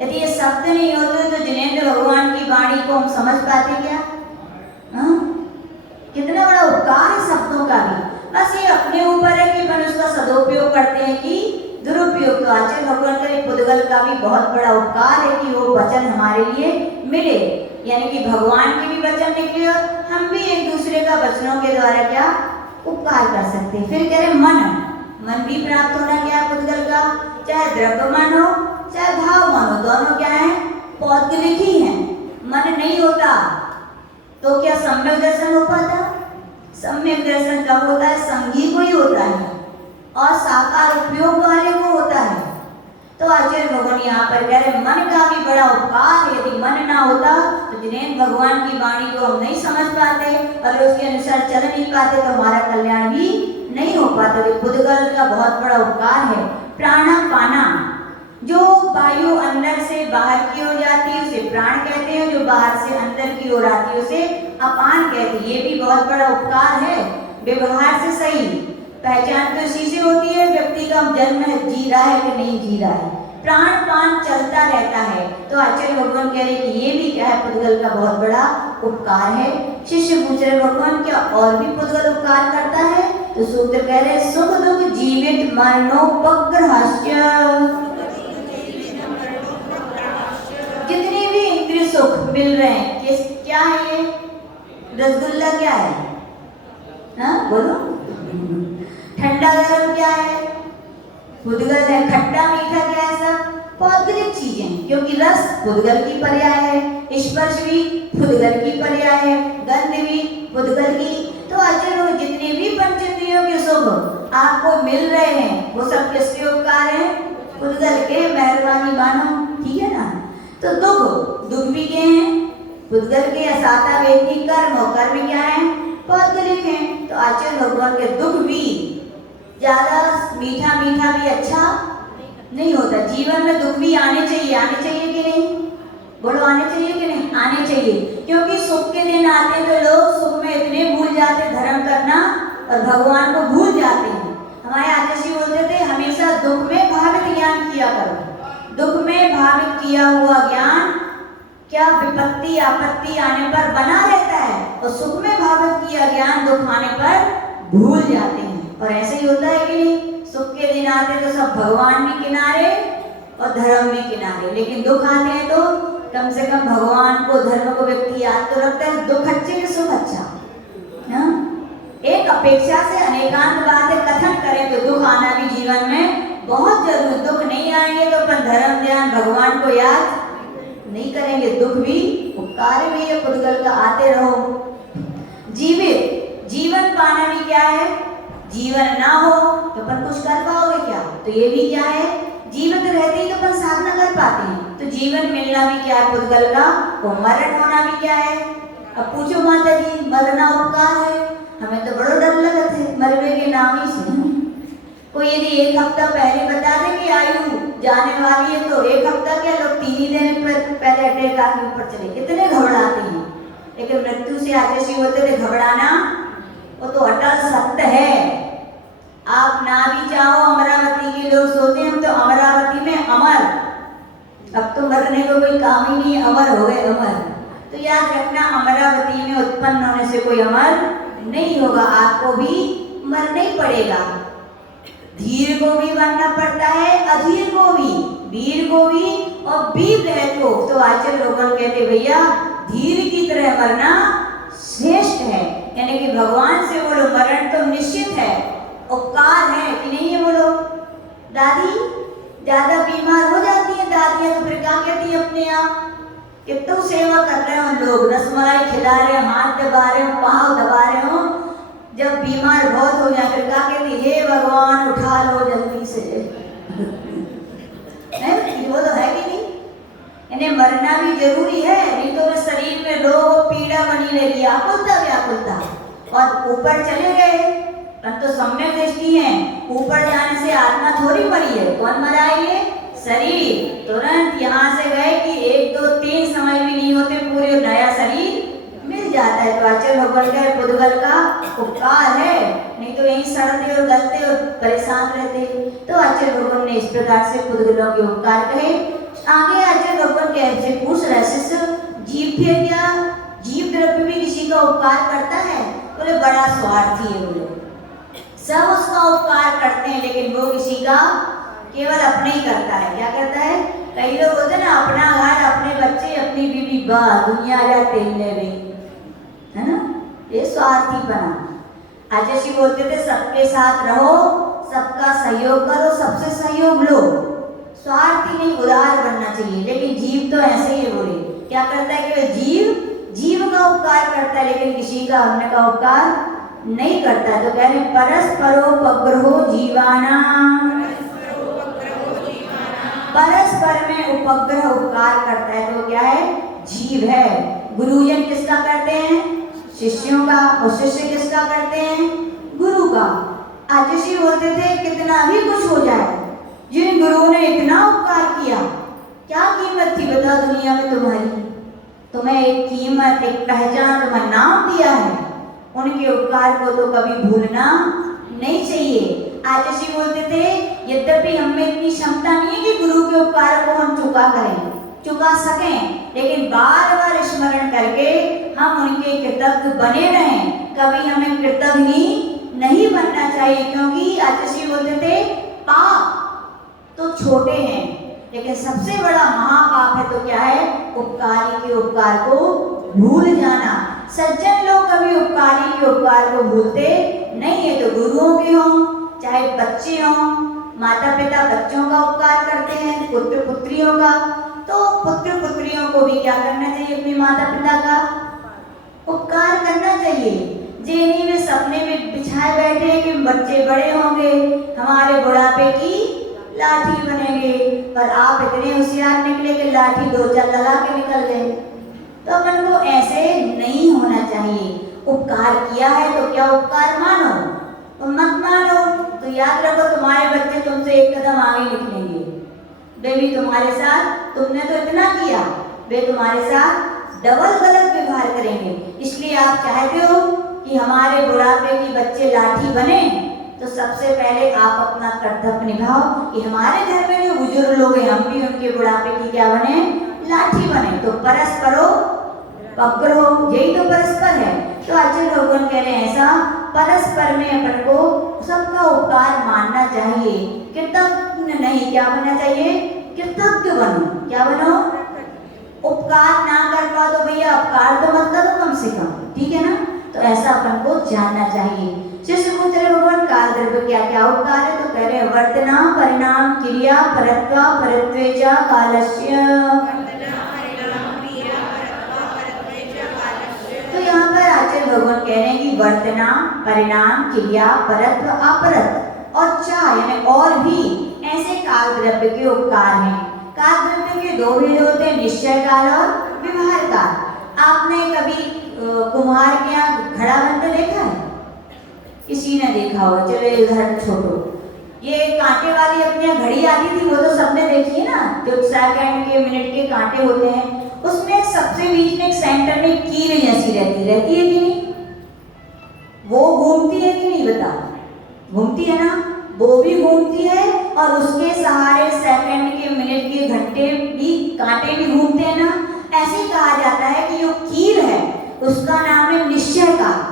यदि ये शब्द नहीं होते तो जिनेंद्र भगवान की वाणी को हम समझ पाते क्या? कितना बड़ा उपकार है शब्दों का भी। बस ये अपने ऊपर है कि अपन उसका सदुपयोग करते हैं कि दुरुपयोग। तो आचार्य भगवान का पुद्गल का भी बहुत बड़ा उपकार है कि वो वचन हमारे लिए मिले, यानी कि भगवान के भी वचन निकले और हम भी एक दूसरे का वचनों के द्वारा क्या उपकार कर सकते हैं। फिर कह रहे मन भी प्राप्त होना क्या है पुद्गल का? चाहे द्रव्य मन हो चाहे भाव मन हो, दोनों क्या है? पौद्गलिक ही है। मन नहीं होता तो क्या सम्यक दर्शन हो पाता? सम्यक दर्शन कब होता है? संगी को ही होता है और साकार उपयोग वाले को होता है। तो आचार्य भगवान यहाँ पर कह रहे मन का भी बड़ा उपकार। यदि मन ना होता तो जिनेंद्र भगवान की वाणी को हम नहीं समझ पाते और उसके अनुसार चल नहीं पाते तो हमारा कल्याण भी नहीं हो पाता। तो पुद्गल का बहुत बड़ा उपकार है। प्राणापाना, जो वायु अंदर से बाहर की ओर जाती है उसे प्राण कहते हैं, जो बाहर से अंदर की ओर आती है उसे अपान कहते हैं। ये भी बहुत बड़ा उपकार है। व्यवहार से सही पहचान तो इसी से होती है व्यक्ति का जन्म है, जी रहा है कि नहीं जी रहा है। प्राण पान चलता रहता है। तो आचार्य भगवान कह रहे कि ये भी क्या है? पुद्गल का बहुत बड़ा उपकार है। शिष्य पूछ रहे भगवान क्या और भी पुद्गल उपकार करता है? तो सूत्र कह रहे सुख दुख जीवित मरणोपग्रहास्य, जितने भी इंद्रिय सुख मिल रहे हैं किस क्या है? ये रसगुल्ला क्या है? हाँ बोलो। ठंडा गरम क्या है? पुद्गल है। खट्टा मीठा क्या है? सब पौद्गलिक चीजें हैं, क्योंकि रस पुद्गल की पर्याय है, स्पर्श भी पुद्गल की पर्याय है, गंध भी पुद्गल की। तो आचार्य जितने भी पंचेंद्रियों के सुख आपको मिल रहे हैं वो सब किसके उपकार हैं? पुद्गल के। मेहरबानी मानो, ठीक है ना। तो दुख भी क्या है? पुद्गल के। असाता वेदनी कर्म, और कर्म क्या है? पौद्गलिक है। तो आचार्य भगवान के दुख भी ज्यादा मीठा मीठा भी अच्छा नहीं होता। जीवन में दुख भी आने चाहिए कि नहीं? बोलो, आने चाहिए कि नहीं? आने चाहिए, क्योंकि सुख के दिन आते तो लोग सुख में इतने भूल जाते धर्म करना और भगवान को भूल जाते हैं। हमारे आचार्य जी बोलते थे हमेशा दुख में भावित ज्ञान किया करो। दुख में भावित किया हुआ ज्ञान क्या विपत्ति आपत्ति आने पर बना रहता है, और सुख में भावित किया ज्ञान दुख आने पर भूल जाते हैं। और ऐसे ही होता है कि नहीं? सुख के दिन आते तो सब भगवान भी किनारे और धर्म भी किनारे, लेकिन दुख आते हैं तो कम से कम भगवान को धर्म को व्यक्ति याद तो रखता है। दुख अच्छे कि सुख अच्छा? ना? एक अपेक्षा से अनेकांत बातें कथन करें तो दुख आना भी जीवन में बहुत जरूरी। दुख नहीं आएंगे तो अपन धर्म ध्यान भगवान को याद नहीं करेंगे। दुख भी उपकार भी है पुद्गल का। आते रहो। जीवन पाना भी क्या है? जीवन ना हो तो अपन कुछ कर पाओगे क्या? तो ये भी क्या है? जीवित रहते ही तो अपन साधना कर पाते हैं। तो जीवन मिलना भी क्या है पुद्गल का? वो मरण होना भी क्या है? अब पूछो माता जी, मरना उपकार है? हमें तो बड़ो डर लगत है मरने के नाम ही से। कोई यदि एक हफ्ता पहले बता दे कि आयु जाने वाली है तो एक हफ्ता क्या, लोग 3 ही दिन पहले अटैक आके ऊपर चले, कितने घबराते हैं। लेकिन मृत्यु से आदेशी होते थे घबराना वो तो अटल सत्य है। आप ना भी चाहो, अमरावती के लोग सोते हैं हम तो अमरावती में अमर, अब तो मरने को कोई काम ही नहीं, अमर हो गए अमर। तो याद रखना अमरावती में उत्पन्न होने से कोई अमर नहीं होगा, आपको भी मरना ही पड़ेगा। धीर को भी बनना पड़ता है, अधीर को भी, वीर को भी और वीर रह को। तो आचार्य लोगन कहते भैया धीर की तरह मरना श्रेष्ठ है, यानी कि भगवान से बोलो मरण तो निश्चित है, उपकार है कि नहीं है? बोलो। दादी ज्यादा बीमार हो जाती है दादियां तो फिर क्या कहती है अपने आप? कितनी सेवा कर रहे हो लोग, रसमलाई खिला रहे हो, हाथ दबा रहे हो, पाँव दबा रहे हो। जब बीमार बहुत हो जाए फिर क्या कहती? हे भगवान उठा लो जल्दी से। वो तो है कि नहीं? इन्हें मरना भी जरूरी है, नहीं तो शरीर में रोग पीड़ा बनी रहेगी, आकुलता व्याकुलता। और ऊपर चले गए तो सम्यक दृष्टि है, ऊपर जाने से आत्मा थोड़ी मरी है। कौन मरा है? ये शरीर। तुरंत यहाँ से गए कि 1 2 3 समय भी नहीं होते पूरे नया शरीर मिल जाता है। तो आचार्य भगवान का पुद्गल का उपकार है, नहीं तो यही सड़ते और गलते और परेशान रहते। तो आचार्य भगवान ने इस प्रकार से पुद्गलों के उपकार कहे। आगे आचार्य भगवान कैसे पूछ रहे शिष्य, जीव थे क्या? जीव द्रव्य भी किसी का उपकार करता है? बोले बड़ा स्वार्थी है। बोले सब उसका उपकार करते हैं लेकिन वो किसी का केवल अपने ही करता है। क्या करता है? कई लोग होते हैं ना, अपना घर, अपने बच्चे, अपनी बीवी, बात दुनिया या तेल ले रही है ना, ये स्वार्थी बना। आचार्य बोलते थे सबके साथ रहो, सबका सहयोग करो, सबसे सहयोग लो, स्वार्थी नहीं उदार बनना चाहिए। लेकिन जीव तो ऐसे ही बोले क्या करता है कि जीव का उपकार करता है लेकिन किसी का अन्य का उपकार नहीं करता। तो कह रहे परस्परोपग्रहो जीवाना, परस्पर में उपग्रह उपकार करता है तो क्या है? जीव है। गुरुजन किसका करते हैं? शिष्यों का। और शिष्य किसका करते हैं? गुरु का। आचार्य बोलते थे कितना भी कुछ हो जाए, जिन गुरुओं ने इतना उपकार किया, क्या कीमत थी बता दुनिया में तुम्हारी? तुम्हें एक कीमत, एक पहचान, तुम्हें नाम दिया है, उनके उपकार को तो कभी भूलना नहीं चाहिए। आचार्य बोलते थे यद्यपि हमें इतनी क्षमता नहीं है कि गुरु के उपकार को हम चुका सकें, लेकिन बार बार स्मरण करके हम उनके कृतज्ञ बने रहें। कभी हमें कृतज्ञ नहीं बनना चाहिए, क्योंकि आचार्य बोलते थे पाप तो छोटे हैं लेकिन सबसे बड़ा महापाप है तो क्या है? उपकारी के उपकार को भूल जाना। सज्जन लोग कभी उपकारी के उपकार को भूलते नहीं है। तो गुरुओं के हों चाहे बच्चे हों, माता पिता बच्चों का उपकार करते हैं, पुत्र पुत्री पुत्रियों का, तो पुत्र पुत्रियों को भी क्या करना चाहिए, अपने माता पिता का उपकार करना चाहिए। जेनी में सपने में बिछाए बैठे कि बच्चे बड़े होंगे, हमारे बुढ़ापे की लाठी बनेंगे, पर आप इतने होशियार निकले कि लाठी दो चार लगा के निकल गए। तो अपन को ऐसे नहीं होना चाहिए। उपकार किया है तो क्या उपकार मानो, तो मत मानो तो याद रखो तुम्हारे बच्चे तुमसे एक कदम आगे निकलेंगे। वे भी तुम्हारे साथ, तुमने तो इतना किया, वे तुम्हारे साथ डबल गलत व्यवहार करेंगे। इसलिए आप चाहते हो कि हमारे बुढ़ापे की बच्चे लाठी बने, तो सबसे पहले आप अपना कर्तव्य निभाओ कि हमारे घर में जो बुजुर्ग लोग हैं हम भी उनके बुढ़ापे की क्या बने, लाठी बने। तो परस्परो पकड़ो, यही तो परस्पर है। तो आचार्य भगवान कह रहे हैं ऐसा परस्पर में अपन को सबका उपकार मानना चाहिए, कृतज्ञ नहीं, क्या बनना चाहिए, कृतज्ञ बनो। क्या बनो, उपकार ना कर पाओ तो भैया अपकार तो मत करो कम से कम, ठीक है ना। तो ऐसा अपन को जानना चाहिए। शिष्य पूछ रहे भगवान काल द्रव्य क्या क्या उपकार है, तो कह रहे हैं वर्तना परिणाम क्रिया परत्वा परत्वेजा कालस्य। तो यहाँ पर आचार्य भगवान कह रहे हैं कि वर्तना परिणाम क्रिया परत्व अपरत्व और चा यानी और भी ऐसे काल द्रव्य के उपकार हैं। काल द्रव्य के दो भेद होते हैं, निश्चय काल और व्यवहार काल। आपने कभी कुम्हार के यहाँ घड़ा बनते देखा है, किसी ने देखा हो, चलो इधर छोड़ो। ये कांटे वाली अपने यहाँ घड़ी आती थी, वो तो सबने देखी है ना, जो सेकंड के मिनट के कांटे होते हैं, उसमें सबसे बीच में एक सेंटर में कील जैसी रहती है कि नहीं, वो घूमती है कि नहीं बताओ, घूमती है ना, वो भी घूमती है और उसके सहारे सेकंड के मिनट के घंटे भी कांटे भी घूमते हैं ना। ऐसे कहा जाता है कि जो कील है उसका नाम है निश्चय काल,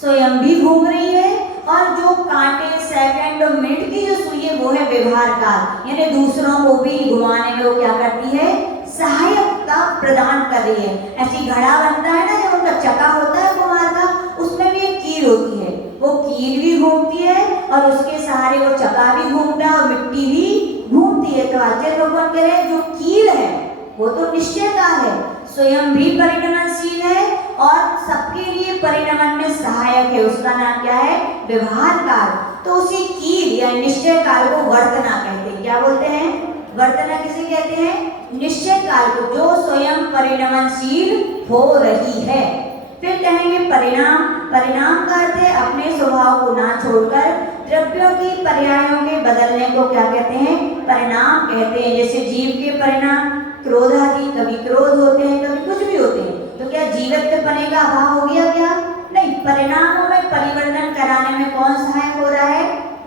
स्वयं भी घूम रही है, और जो कांटे सेकंड और मिनट की जो सुई है वो है व्यवहार काल, यानी दूसरों को भी घुमाने में वो क्या करती है, सहायता प्रदान कर रही है। ऐसी घड़ा बनता है ना, जब उनका चक्का होता है कुम्हार का, उसमें भी एक कील होती है, वो कील भी घूमती है और उसके सहारे वो चक्का भी घूमता है और मिट्टी भी घूमती है। तो आचार्य भगवान कह रहे हैं जो कील है वो तो निश्चय काल है, स्वयं भी परिणमनशील है और सबके लिए परिणमन में सहायक है, उसका नाम क्या है, व्यवहार काल। तो उसी कील या निश्चय काल को वर्तना कहते हैं। क्या बोलते हैं, वर्तना किसे कहते हैं, निश्चय काल को, जो स्वयं परिणमनशील हो रही है। फिर कहेंगे परिणाम, परिणाम का अर्थ है अपने स्वभाव को ना छोड़कर द्रव्यों की पर्यायों के बदलने को क्या कहते हैं, परिणाम कहते हैं। जैसे जीव के परिणाम क्रोध आदि, कभी क्रोध होते हैं कभी कुछ भी होते हैं, तो क्या जीवत्वपने का अभाव हो गया क्या, नहीं। परिणामों में परिवर्तन कराने में कौन सहायक हो रहा है,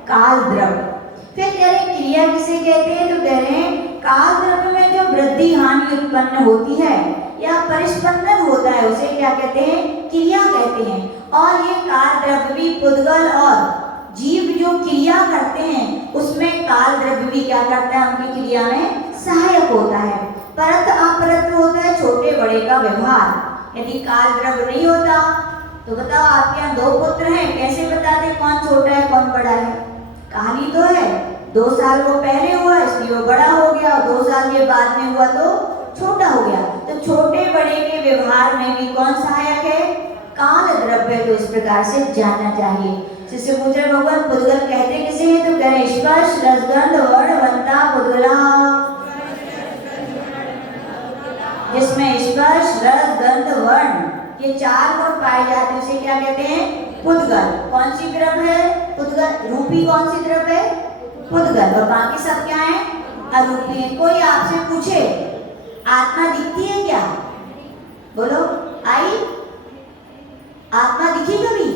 काल द्रव्य। फिर कह रहे क्रिया किसे कहते हैं, तो कह रहे हैं काल द्रव्य में जो वृद्धि हानि उत्पन्न होती है या परिस्पंदन होता है उसे क्या कहते हैं, क्रिया कहते हैं। और ये काल द्रव्य भी पुद्गल और जीव जो क्रिया करते हैं उसमें काल द्रव्य भी क्या करता है, उनकी क्रिया में सहायक होता है। परत अपरत होता है छोटे बड़े का व्यवहार। यदि काल द्रव्य नहीं होता तो बताओ आपके यहाँ दो पुत्र हैं, कैसे बताते कौन छोटा है कौन बड़ा है, कहानी तो है, 2 साल वो पहले हुआ इसलिए वो बड़ा हो गया और 2 साल के बाद में हुआ तो छोटा हो गया। तो छोटे बड़े के व्यवहार में भी कौन सहायक है, काल द्रव्य। तो इस प्रकार से जानना चाहिए। जिसे पूछ रहे भगवान पुद्गल कहते किसे हैं, तो कह रहे स्पर्श रसगंध वर्ण वंता पुद्गला, जिसमें स्पर्श रस गंध वर्ण ये 4 गुण पाए जाते हैं उसे क्या कहते हैं, पुद्गल। कौन सी द्रव्य है, पुद्गल रूपी कौन सी द्रव्य है, पुद्गल, और बाकी सब क्या है, अरूपी है। कोई आपसे पूछे आत्मा दिखती है क्या, बोलो आई, आत्मा दिखी कभी?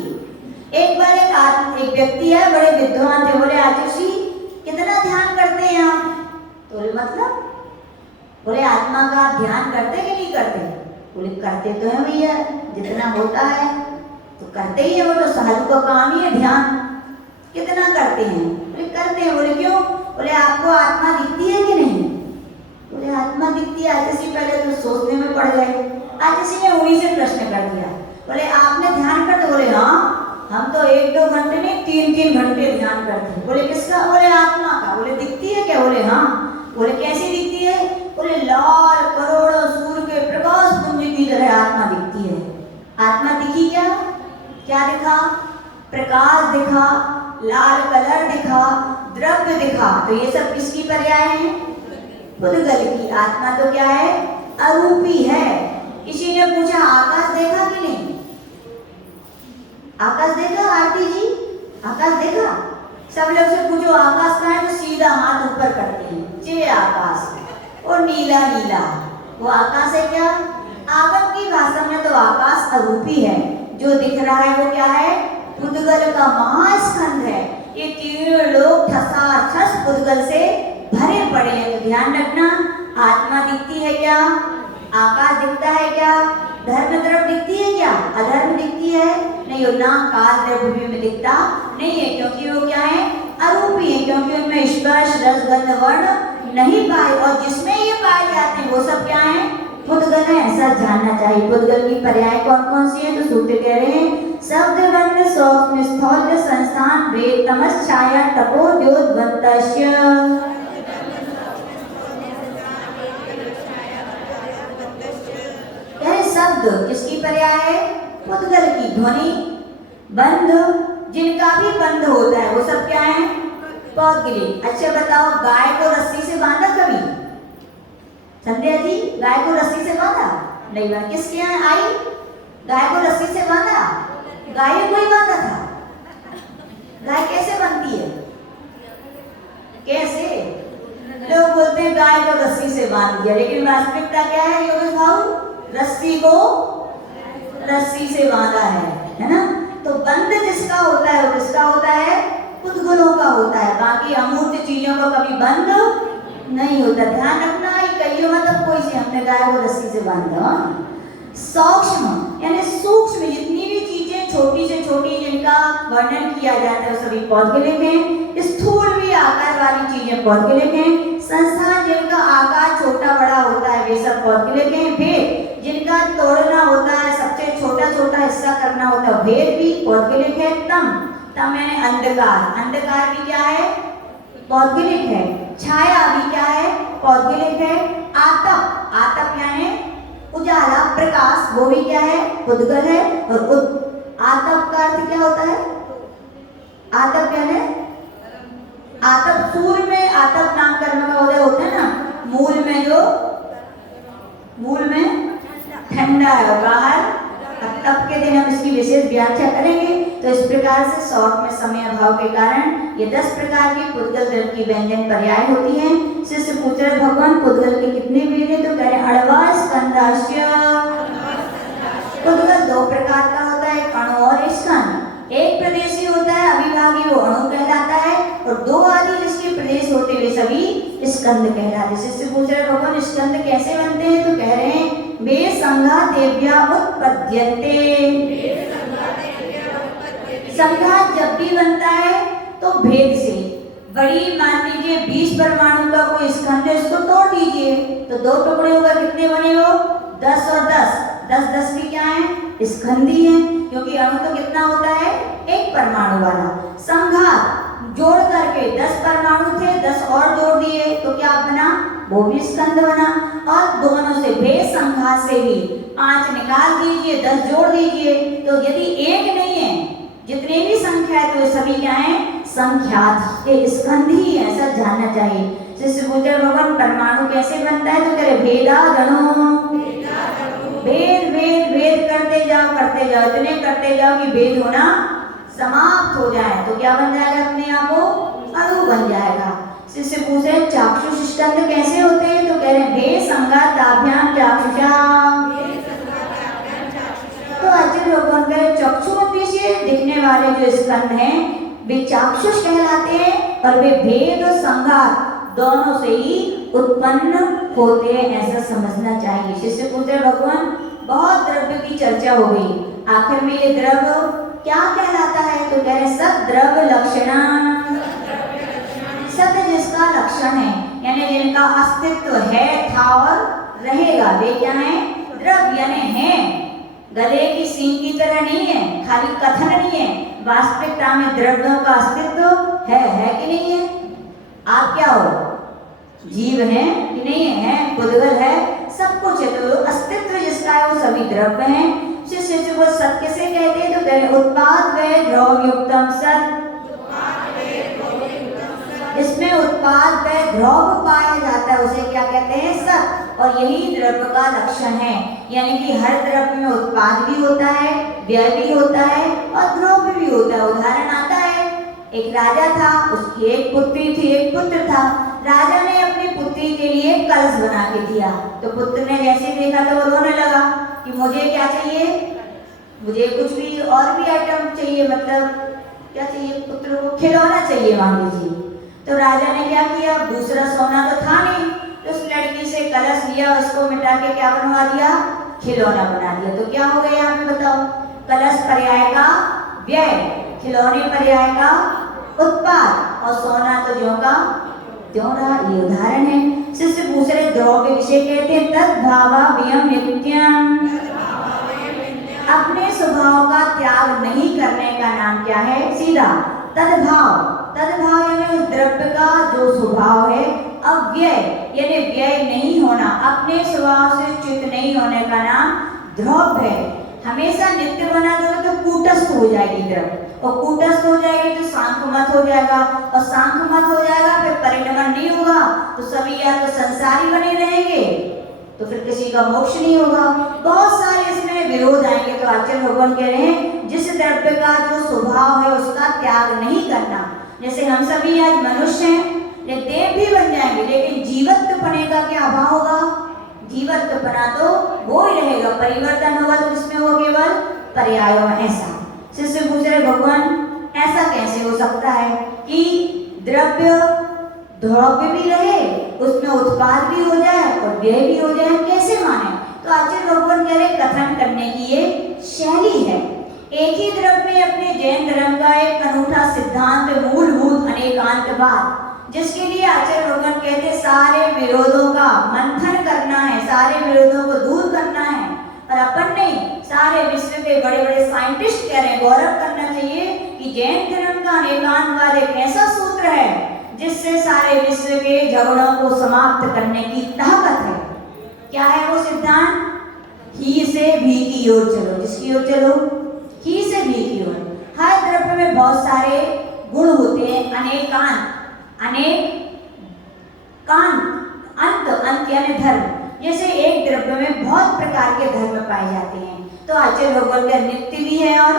एक बार एक व्यक्ति है, बड़े विद्वान थे, बोले आचार्य कितना ध्यान करते हैं आप, तो बोले मतलब, बोले आत्मा का ध्यान करते कि नहीं करते, बोले करते तो है भैया, जितना होता है तो करते ही है, वो तो साधु का काम ही है ध्यान। कितना करते हैं, बोले करते हैं। बोले क्यों, बोले आपको आत्मा दिखती है कि नहीं, बोले आत्मा दिखती है। आचार्य पहले तो सोचने में पड़ गए, आचार्य ने उन्हीं से प्रश्न कर दिया, बोले आपने ध्यान करते, बोले हाँ हम तो 1-2 घंटे नहीं 3-3 घंटे ध्यान करते हैं। बोले किसका, बोले आत्मा का। बोले दिखती है क्या, बोले हाँ। बोले कैसी दिखती है, प्रकाश दिखा, लाल कलर दिखा, द्रव्य दिखा, तो ये सब किसकी पर्याय है? पुद्गल की। आत्मा तो क्या है? अरूपी है। किसी ने पूछा आकाश देखा कि नहीं? आकाश देखा आरती जी? आकाश देखा? सब लोग से पूछो आकाश कहाँ है तो सीधा हाथ ऊपर करते हैं, जे आकाश। और नीला नीला वो आकाश है क्या? आगम की भाषा में तो आकाश अरूपी है। जो दिख रहा है वो क्या है? पुद्गल का महास्कंध है। ये तीनों लोग ठसाठस पुद्गल से भरे पड़े हैं। तो ध्यान रखना, आत्मा दिखती है क्या? आकाश दिखता है क्या? धर्म द्रव्य दिखती है क्या? अधर्म दिखती है? नहीं। और ना काल द्रव्य में दिखता नहीं है, क्योंकि वो क्या है? अरूपी है, क्योंकि उनमें स्पर्श रस गंध वर्ण नहीं पाए। और जिसमें ये पाए जाते हैं वो सब क्या है? पुद्गल है। ऐसा जानना चाहिए। पुद्गल की पर्याय कौन कौन सी है? तो सूत्र कह रहे हैं शब्द वर्ण सौक्ष्म स्थौल्य संस्थान वेद तमस छाया तपो द्योतवंतस्य। शब्द किसकी पर्याय है? पुद्गल की। ध्वनि बंध, जिनका भी बंध होता है वो सब क्या है? पौद्गलिक। अच्छा बताओ, गाय को रस्सी से बांधा कभी? संध्या जी, गाय को रस्सी से बांधा? नहीं बांधा। किसके यहाँ आई गाय को रस्सी से बांधा? गाय को ही बांधा था। गाय कैसे बनती है? कैसे? लोग बोलते हैं गाय को रस्सी से बांध दिया, लेकिन वास्तविकता क्या है योगेश भाऊ? रस्सी को रस्सी से बांधा है ना? तो बंध जिसका होता है वो किसका होता है? पुद्गलों का होता है। बाकी अमूर्त चीजों का कभी बंध नहीं होता। ध्यान रखना, कईयों मतलब कोई से हमने गाय को रस्सी से बांधा। सूक्ष्म यानी सूक्ष्म, जितनी भी चीजें छोटी से छोटी जिनका वर्णन किया जाता है वो सभी पौद्गलिक हैं। स्थूल भी आकार वाली चीजें पौद्गलिक हैं। संस्थान जिनका आकार छोटा बड़ा होता है वे सब पौद्गलिक हैं। भेद जिनका तोड़ना होता है, सबसे छोटा छोटा हिस्सा करना होता है, भेद भी पौद्गलिक है। तम यानी अंधकार, अंधकार भी क्या है? पौद्गलिक है। छाया भी क्या है? पौद्गलिक है। आतप, आतप यानी उजाला प्रकाश, वो भी क्या है? पुद्गल है। और आतप का अर्थ क्या होता है? आतप यानी आतप, सूर्य में आतप नाम कर्म का उदय होता है ना, मूल में जो मूल में ठंडा है और बाहर तप के दिन हम इसकी विशेष व्याख्या करेंगे। तो इस प्रकार से शॉर्ट में समय अभाव के कारण ये 10 प्रकार की पुद्गल द्रव्य की व्यंजन पर्याय होती हैं। शिष्य पूछ रहे भगवान पुद्गल के कितने भेद है? तो कह रहे अड़वा स्कंदाश्य। पुद्गल 2 प्रकार का होता है, एक अणु और स्कंद। एक प्रदेशी होता है अविभागी, वो अणु कहलाता है, और 2 आदि जिसके प्रदेश होते वे सभी स्कंद कहलाते हैं। शिष्य पूछ रहे भगवान स्कंद कैसे बनते हैं? तो कह रहे हैं वे संघातेभ्यः उत्पद्यन्ते। संघात जब भी बनता है तो भेद से, बड़ी मान लीजिए 20 परमाणु का कोई स्कंध है, इसको तोड़ दीजिए तो 2 टुकड़े होगा, कितने बने हो? 10 और 10, 10 भी क्या है? स्कंधी है, क्योंकि अणु तो कितना होता है? 1 परमाणु वाला। संघात जोड़ करके 10 परमाणु थे, 10 और जोड़ दिए तो क्या बना? वो भी स्कंद बना। और दोनों से भेद संघात से भी 5 निकाल दीजिए, 10 जोड़ दीजिए, तो यदि 1 नहीं है, जितने भी संख्या है तो सभी क्या है? संख्यात के स्कंधी है। ऐसा जानना चाहिए। शिष्य पूछे भगवान परमाणु कैसे बनता है? तो कह रहे भेदागणो। भेद भेद भेद करते जाओ इतने करते जाओ कि भेद होना समाप्त हो जाए, तो क्या बन जाएगा? अपने आप वो अणु बन जाएगा। शिष्य पूछ रहे चाक्षुष स्कंद कैसे होते हैं? तो कह रहे भेद संघाताभ्याम चाक्षुषा। तो आचार्य भगवान कह रहे चक्षुमती से दिखने वाले जो स्कंद हैं वे चाक्षुष कहलाते हैं, और वे भेद और संघात दोनों से ही उत्पन्न होते हैं। ऐसा समझना चाहिए। शिष्य पूछ रहे भगवान बहुत द्रव्य की चर्चा हो गई, आखिर में ये द्रव्य क्या कहलाता है? तो कह रहे सद द्रव्य लक्षण। सद जिसका लक्षण है, यानी जिनका अस्तित्व है, था और रहेगा, वे क्या है? द्रव्य यानी है। गधे की सींग की तरह नहीं है, खाली कथन नहीं है, वास्तविकता में द्रव्यों का अस्तित्व है कि नहीं है? आप क्या हो? जीव है कि नहीं है? पुद्गल है, सब कुछ है। तो अस्तित्व जिसका है वो सभी द्रव्य हैं। शिष्य से वो सत किसे कहते हैं? तो कह रहे उत्पाद व द्रव्य युक्तम सत, इसमें उत्पाद व द्रव्य पाया जाता है उसे क्या कहते हैं? सत। और यही द्रव्य का लक्षण है, यानी कि हर द्रव्य में उत्पाद भी होता है, व्यय भी होता है और द्रव्य भी होता है। उदाहरण आता है, एक राजा था, उसकी एक पुत्री थी, एक पुत्र था। राजा ने अपनी पुत्री के लिए कलश बना के दिया, तो पुत्र ने जैसे देखा तो वो रोने लगा कि मुझे क्या चाहिए, मुझे कुछ भी और भी आइटम चाहिए, मतलब क्या चाहिए, पुत्र को खिलौना चाहिए मान लीजिए। तो राजा ने क्या किया, दूसरा सोना तो था नहीं, तो उस लड़की से कलश लिया, उसको मिटा के क्या बनवा दिया, खिलौना बना दिया। तो क्या हो गया यहाँ पे बताओ? कलश पर्याय का व्यय, खिलौने पर्याय का उत्पाद और सोना तो ज्यों का त्यों रहा। ये उदाहरण है। शिष्य पूछ रहे द्रव्य किसे कहते हैं? तद्भावावयम नित्यम, अपने स्वभाव का त्याग नहीं करने का नाम क्या है? सीधा तद्भाव। तद्भाव यानी उस द्रव्य का जो स्वभाव है। अव्यय यानी व्यय नहीं होना, अपने स्वभाव से च्युत नहीं होने का नाम द्रव्य है। हमेशा नित्य बना दोगे तो कूटस्थ हो जाएगी द्रव्य, और कूटस्थ हो जाएगी तो सांख्यमत हो जाएगा, और सांख्यमत हो जाएगा फिर परिणमन नहीं होगा, तो सभी या तो संसारी बने रहेंगे, तो फिर किसी का मोक्ष नहीं होगा। बहुत सारे इसमें विरोध आएंगे। तो आचार्य भगवान कह रहे हैं जिस द्रव्य का जो स्वभाव है उसका त्याग नहीं करना। जैसे हम सभी आज मनुष्य हैं, देव भी बन जाएंगे, लेकिन जीवत्वपने का क्या अभाव होगा? जीवत्वपना तो वो ही रहेगा, परिवर्तन होगा तो इसमें वो केवल पर्याय में। ऐसा शिष्य पूछ रहे भगवान ऐसा कैसे हो सकता है कि द्रव्य भी रहे, उसमें उत्पाद भी हो जाए और व्यय भी हो जाए, कैसे माने? तो आचार्य भगवान कह रहे कथन करने की ये शैली है। एक ही द्रव्य में अपने जैन धर्म का एक अनूठा सिद्धांत, मूलभूत अनेकांतवाद, जिसके लिए आचार्य भगवान कहते सारे विरोधों का मंथन करना है, सारे विरोधों को दूर करना है। और अपन नहीं, सारे विश्व के बड़े बड़े साइंटिस्ट कह रहे हैं, गौरव करना चाहिए कि जैन धर्म का अनेकांतवाद एक ऐसा सूत्र है जिससे सारे विश्व के झगड़ों को समाप्त करने की ताकत है। क्या है वो सिद्धांत? ही से भी की ओर चलो। जिसकी ओर चलो? ही से भी की ओर। हर द्रव्य में बहुत सारे गुण होते हैं, अंत यानी धर्म। जैसे एक द्रव्य में बहुत प्रकार के धर्म पाए जाते हैं। तो आचार्य भगवान का नित्य भी है और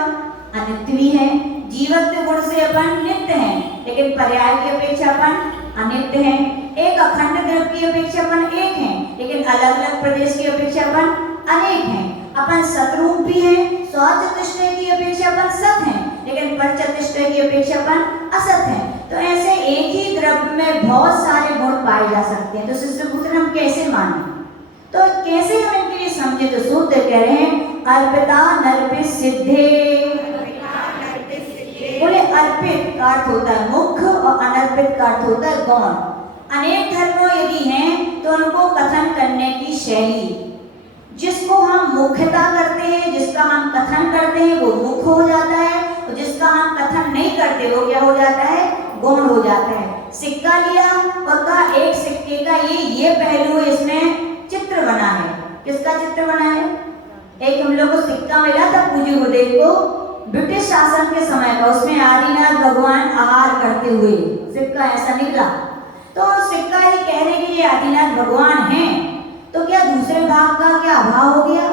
अनित्य भी है। जीवत्व गुण से अपन नित्य हैं, लेकिन पर्याय की अपेक्षा अपन अनित्य हैं। एक अखंड द्रव्य की अपेक्षा अपन एक हैं, लेकिन अलग अलग प्रदेश की अपेक्षा अपन अनेक हैं। अपन सतरूप भी हैं, स्वचतुष्टय की अपेक्षा अपन सत हैं, लेकिन परचतुष्टय की अपेक्षा अपन असत हैं। तो ऐसे एक ही द्रव्य में बहुत सारे गुण पाए जा सकते हैं। तो शिष्य पूछ रहे हम कैसे माने? तो कैसे हम इनके लिए समझे? तो सूत्र कह रहे हैं अर्पिता नर्पित सिद्धे। बोले अर्पित का अर्थ होता है मुख्य और अनर्पित का अर्थ होता है गौण। अनेक धर्म यदि हैं तो उनको कथन करने की शैली, जिसको हम मुख्यता करते हैं, जिसका हम कथन करते हैं वो मुख्य हो जाता है, और जिसका हम कथन नहीं करते वो क्या हो जाता है? गौण हो जाता है। सिक्का लिया और कहा एक सिक्के का ये पहलू है, इसमें चित्र बना है। किसका चित्र बना है? एक हम लोग को सिक्का मिला था पूज्य गुरुदेव को ब्रिटिश शासन के समय का, उसमें आदिनाथ भगवान आहार करते हुए सिक्का ऐसा निकला। तो सिक्का ये कह रहे कि ये आदिनाथ भगवान हैं, तो क्या दूसरे भाग का क्या अभाव हो गया?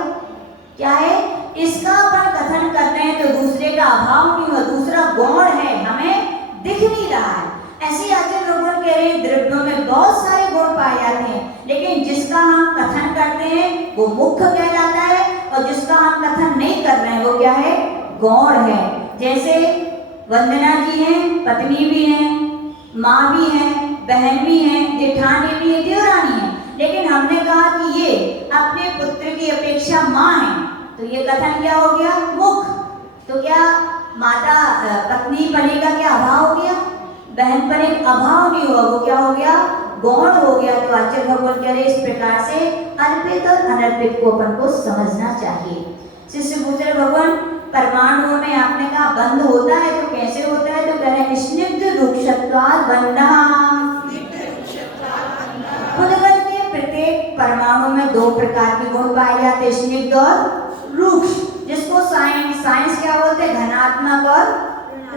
क्या है? इसका अपन कथन करते हैं तो दूसरे का अभाव नहीं हुआ, दूसरा गौण है, हमें दिख नहीं रहा है। ऐसे आचार्य भगवान कह रहे द्रव्यों में बहुत सारे गुण पाए जाते हैं, लेकिन जिसका हम कथन करते हैं वो मुख्य कहलाता है, और जिसका हम कथन नहीं कर रहे हैं वो क्या है? गौण है। जैसे वंदना जी हैं, पत्नी भी हैं, माँ भी हैं, बहन भी हैं, जेठानी भी है, देवरानी है, लेकिन हमने कहा कि ये अपने पुत्र की अपेक्षा माँ है, तो ये कथन क्या हो गया? मुख्य। तो क्या माता पत्नी पने का क्या अभाव हो गया? बहन पने अभाव नहीं हुआ, वो क्या हो गया? गौण हो गया। तो आचार्य भगवान कह रहे इस प्रकार से अर्पित और अनर्पित को अपन को समझना चाहिए। शिष्य पूछ रहे भगवान परमाणुओं में आपने कहा बंध होता है, तो कैसे होता है? तो कह रहे स्निग्ध रुक्षत्वात् बन्धः। खुदगल के प्रत्येक परमाणु में दो प्रकार के गुण पाए जाते हैं, स्निग्ध और रुक्ष। साइंस, साइंस क्या बोलते हैं, धनात्मक और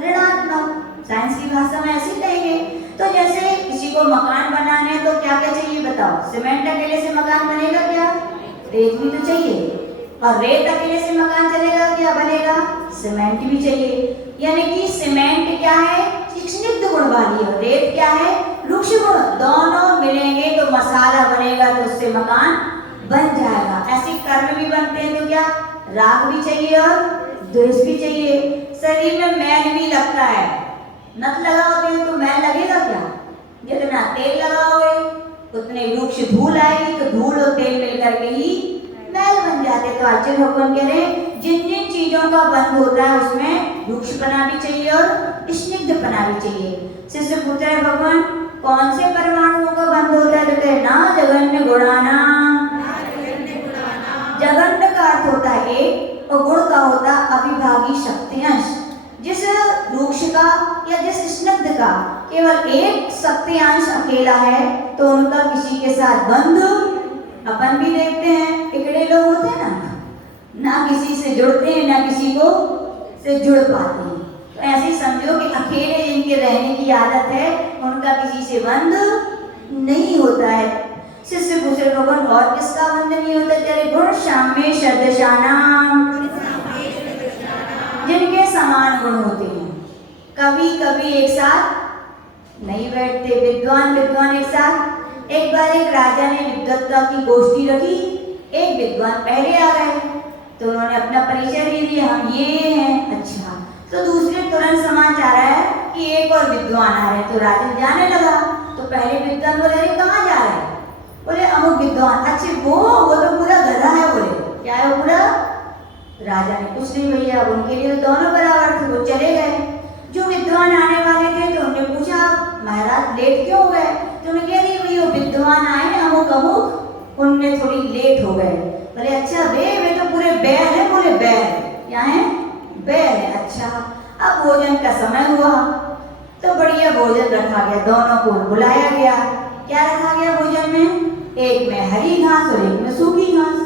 ऋणात्मक। साइंस की भाषा में ऐसे कहेंगे। तो जैसे किसी को मकान बनाने हैं तो क्या क्या चाहिए बताओ? सीमेंट अकेले से मकान बनेगा क्या? रेत भी तो चाहिए। और रेत अकेले से मकान चलेगा क्या, बनेगा? सीमेंट भी चाहिए। यानी कि सीमेंट क्या है, स्निग्ध गुण वाली है, रेत क्या है, रुक्ष गुण। दोनों मिलेंगे तो मसाला बनेगा, तो उससे मकान बन जाएगा। ऐसे कर्म भी बनते हैं तो क्या, राग भी चाहिए और द्वेष भी चाहिए। शरीर में मैल भी लगता है, नथ लगाओगे तो मैल लगेगा क्या? जितना तेल लगाओगे उतने रुक्ष धूल आएगी, तो धूल और तेल मिलकर के ही मैल बन जाते। तो आचार्य भगवान कह रहे हैं जिन जिन चीजों का बंध होता है उसमें रुक्षपना भी चाहिए और स्निग्धपना भी चाहिए। शिष्य पूछता है भगवान कौन से परमाणुओं का बंध होता है? तो कहे ना जगन्य गुणाना। जगन्य का अर्थ होता है एक, और गुण का होता है अविभागी शक्तियांश। जिस रुक्ष का या जिस स्निग्ध का केवल एक शक्तियांश अकेला है तो उनका किसी के साथ बंध, अपन भी देखते हैं टिकड़े लोग होते हैं ना किसी से जुड़ते हैं ना किसी को से जुड़ पाते हैं। तो ऐसे समझो कि अकेले जिनके रहने की आदत है उनका किसी से बंध नहीं होता है। शिष्य पूछे भगवान और किसका बंध नहीं होता? तेरे गुण साम्य सदृशानाम, जिनके समान गुण होते हैं। कभी कभी एक साथ नहीं बैठते, विद्वान विद्वान एक साथ। एक बार एक राजा ने विद्वत्ता की गोष्ठी रखी, एक विद्वान पहले आ गए तो उन्होंने अपना परिचय दे दिया, हम ये हैं। अच्छा, तो दूसरे तुरंत समाचार आया कि एक और विद्वान आ रहे, तो राजा जाने लगा। तो पहले विद्वान बोले अरे कहाँ जा रहे हैं? बोले अमुक विद्वान। अच्छे वो तो पूरा गधा है। बोले क्या है वो पूरा? राजा ने कुछ नहीं भैया, अब उनके लिए तो दोनों बराबर थे, वो चले गए। जो विद्वान आने वाले थे तो उन्होंने पूछा महाराज लेट क्यों हो गए? तो उन्होंने कह दी भैया विद्वान आए अमुक अमुक, उनने थोड़ी लेट हो गए। बोले अच्छा वे तो पूरे बैल है। बोले बैल क्या है? बैल है। अच्छा, अब भोजन का समय हुआ तो बढ़िया भोजन रखा गया, दोनों को बुलाया गया। क्या रखा गया भोजन में? एक में हरी घास और एक में सूखी घास।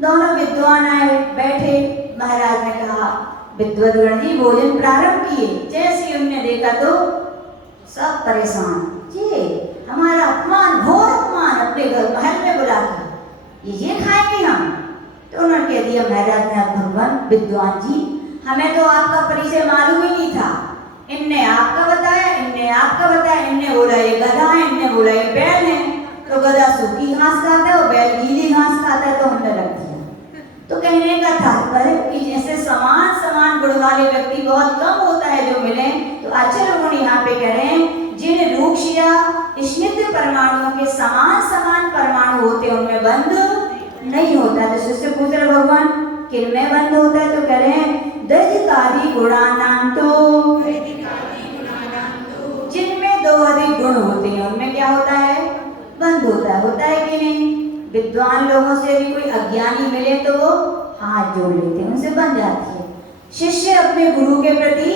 दोनों विद्वान आए, बैठे। महाराज ने कहा विद्वद्गण जी भोजन प्रारंभ किए। जैसे ही उन्होंने देखा तो सब परेशान, ये हमारा अपमान, घोर अपमान, अपने घर महल में बुलाकर ये खाएंगे हम। तो उन्होंने कह दिया महाराज ने भगवान विद्वान जी हमें तो आपका परिचय मालूम ही नहीं था, इनने आपका बताया, इनने आपका बताया, इनने बोला ये गधा है, इनने बोला ये बैल है। तो गधा सूखी घास खाता है और बैल गीली घास खाता है, तो हमने रख दिया। तो कहने का तात्पर्य कि जैसे समान समान गुण वाले व्यक्ति बहुत कम होता है जो मिले। तो आचार्य लोग यहाँ पे कह रहे हैं जिन रुक्ष या स्निग्ध परमाणुओं के समान समान परमाणु होते हैं उनमें बंध नहीं होता। तो शिष्य पूछ रहे भगवान किनमें बंध होता है? तो कह रहे हैं दैहिकादि गुणानां, तो जिनमें दो अधिक गुण होते हैं उनमें क्या होता है? बंध होता है। होता है कि नहीं? विद्वान लोगों से भी कोई अज्ञानी मिले तो वो हाथ जोड़ लेते हैं, उनसे बन जाती है। शिष्य अपने गुरु के प्रति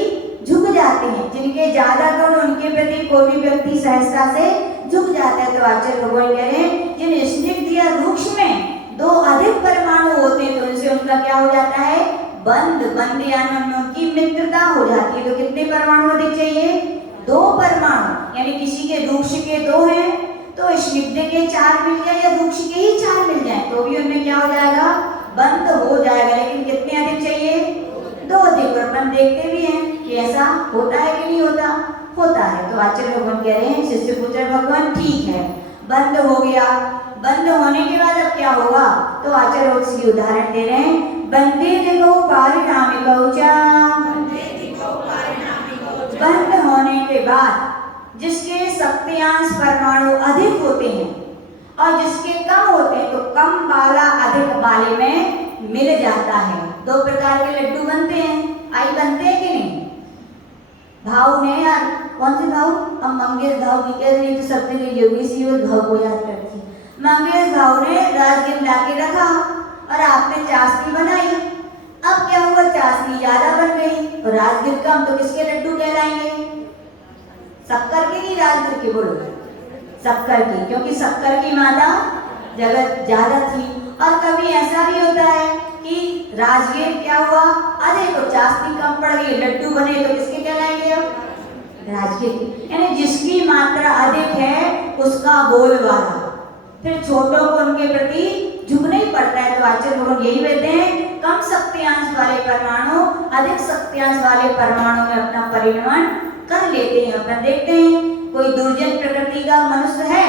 झुक जाते हैं, जिनके ज्यादा गुण उनके प्रति कोई भी व्यक्ति सहजता से झुक जाता है। तो आचार्य भगवान कह रहे हैं जिन स्निग्ध या रुक्ष में दो अधिक परमाणु होते हैं तो उनसे उनका क्या हो जाता है? बंध। बंध यानी उनकी मित्रता हो जाती है। तो कितने परमाणु अधिक चाहिए? दो परमाणु। यानी किसी के रुक्ष के दो हैं तो स्निग्ध के 4 मिल जाए या रुक्ष के ही 4 मिल जाए तो भी उनमें क्या हो जाएगा? बंध हो जाएगा। लेकिन कितने अधिक चाहिए? 2 अधिक। और अपन देखते भी हैं कि ऐसा होता है कि नहीं होता? होता है। तो आचार्य भगवान कह रहे हैं शिष्य पूछ रहे भगवान ठीक है बंध हो गया, बंध होने के बाद अब क्या होगा? तो आचार्य उसकी उदाहरण दे रहे हैं बंदे देखो पारिणामिकौचा। बंध होने के बाद जिसके शक्तियांश परमाणु अधिक होते हैं और जिसके कम होते हैं तो कम वाला अधिक वाले में मिल जाता है। 2 प्रकार के लड्डू बनते हैं, आई बनते हैं कि नहीं? भाव ने यार कौन से भाव? हम मंगेश भाव की कह रही तो सबसे योगी सी और भाव को याद करती है। मंगेश भाव ने राजगिर ला के रखा और आपने चाशनी बनाई। अब क्या हुआ? चाशनी ज्यादा बन गई और राजगिर कम, तो किसके लड्डू कहलाएंगे? शक्कर की नहीं राजगिर की? बोलो शक्कर की, क्योंकि शक्कर की मात्रा जगत ज्यादा थी। और कभी ऐसा भी होता है कि राजगीर क्या हुआ, अरे तो चाशनी कम पड़ गई, लड्डू बने तो किसके कहलाएंगे अब? राजगीर। यानी जिसकी मात्रा अधिक है उसका बोलबाला, फिर छोटों को उनके प्रति झुकना ही पड़ता है। तो आचार्य लोग यही कहते हैं, कम शक्तियांश वाले परमाणु अधिक शक्तियांश वाले परमाणु में अपना परिणमन कर लेते हैं। अपन देखते हैं कोई दुर्जन प्रकृति का मनुष्य है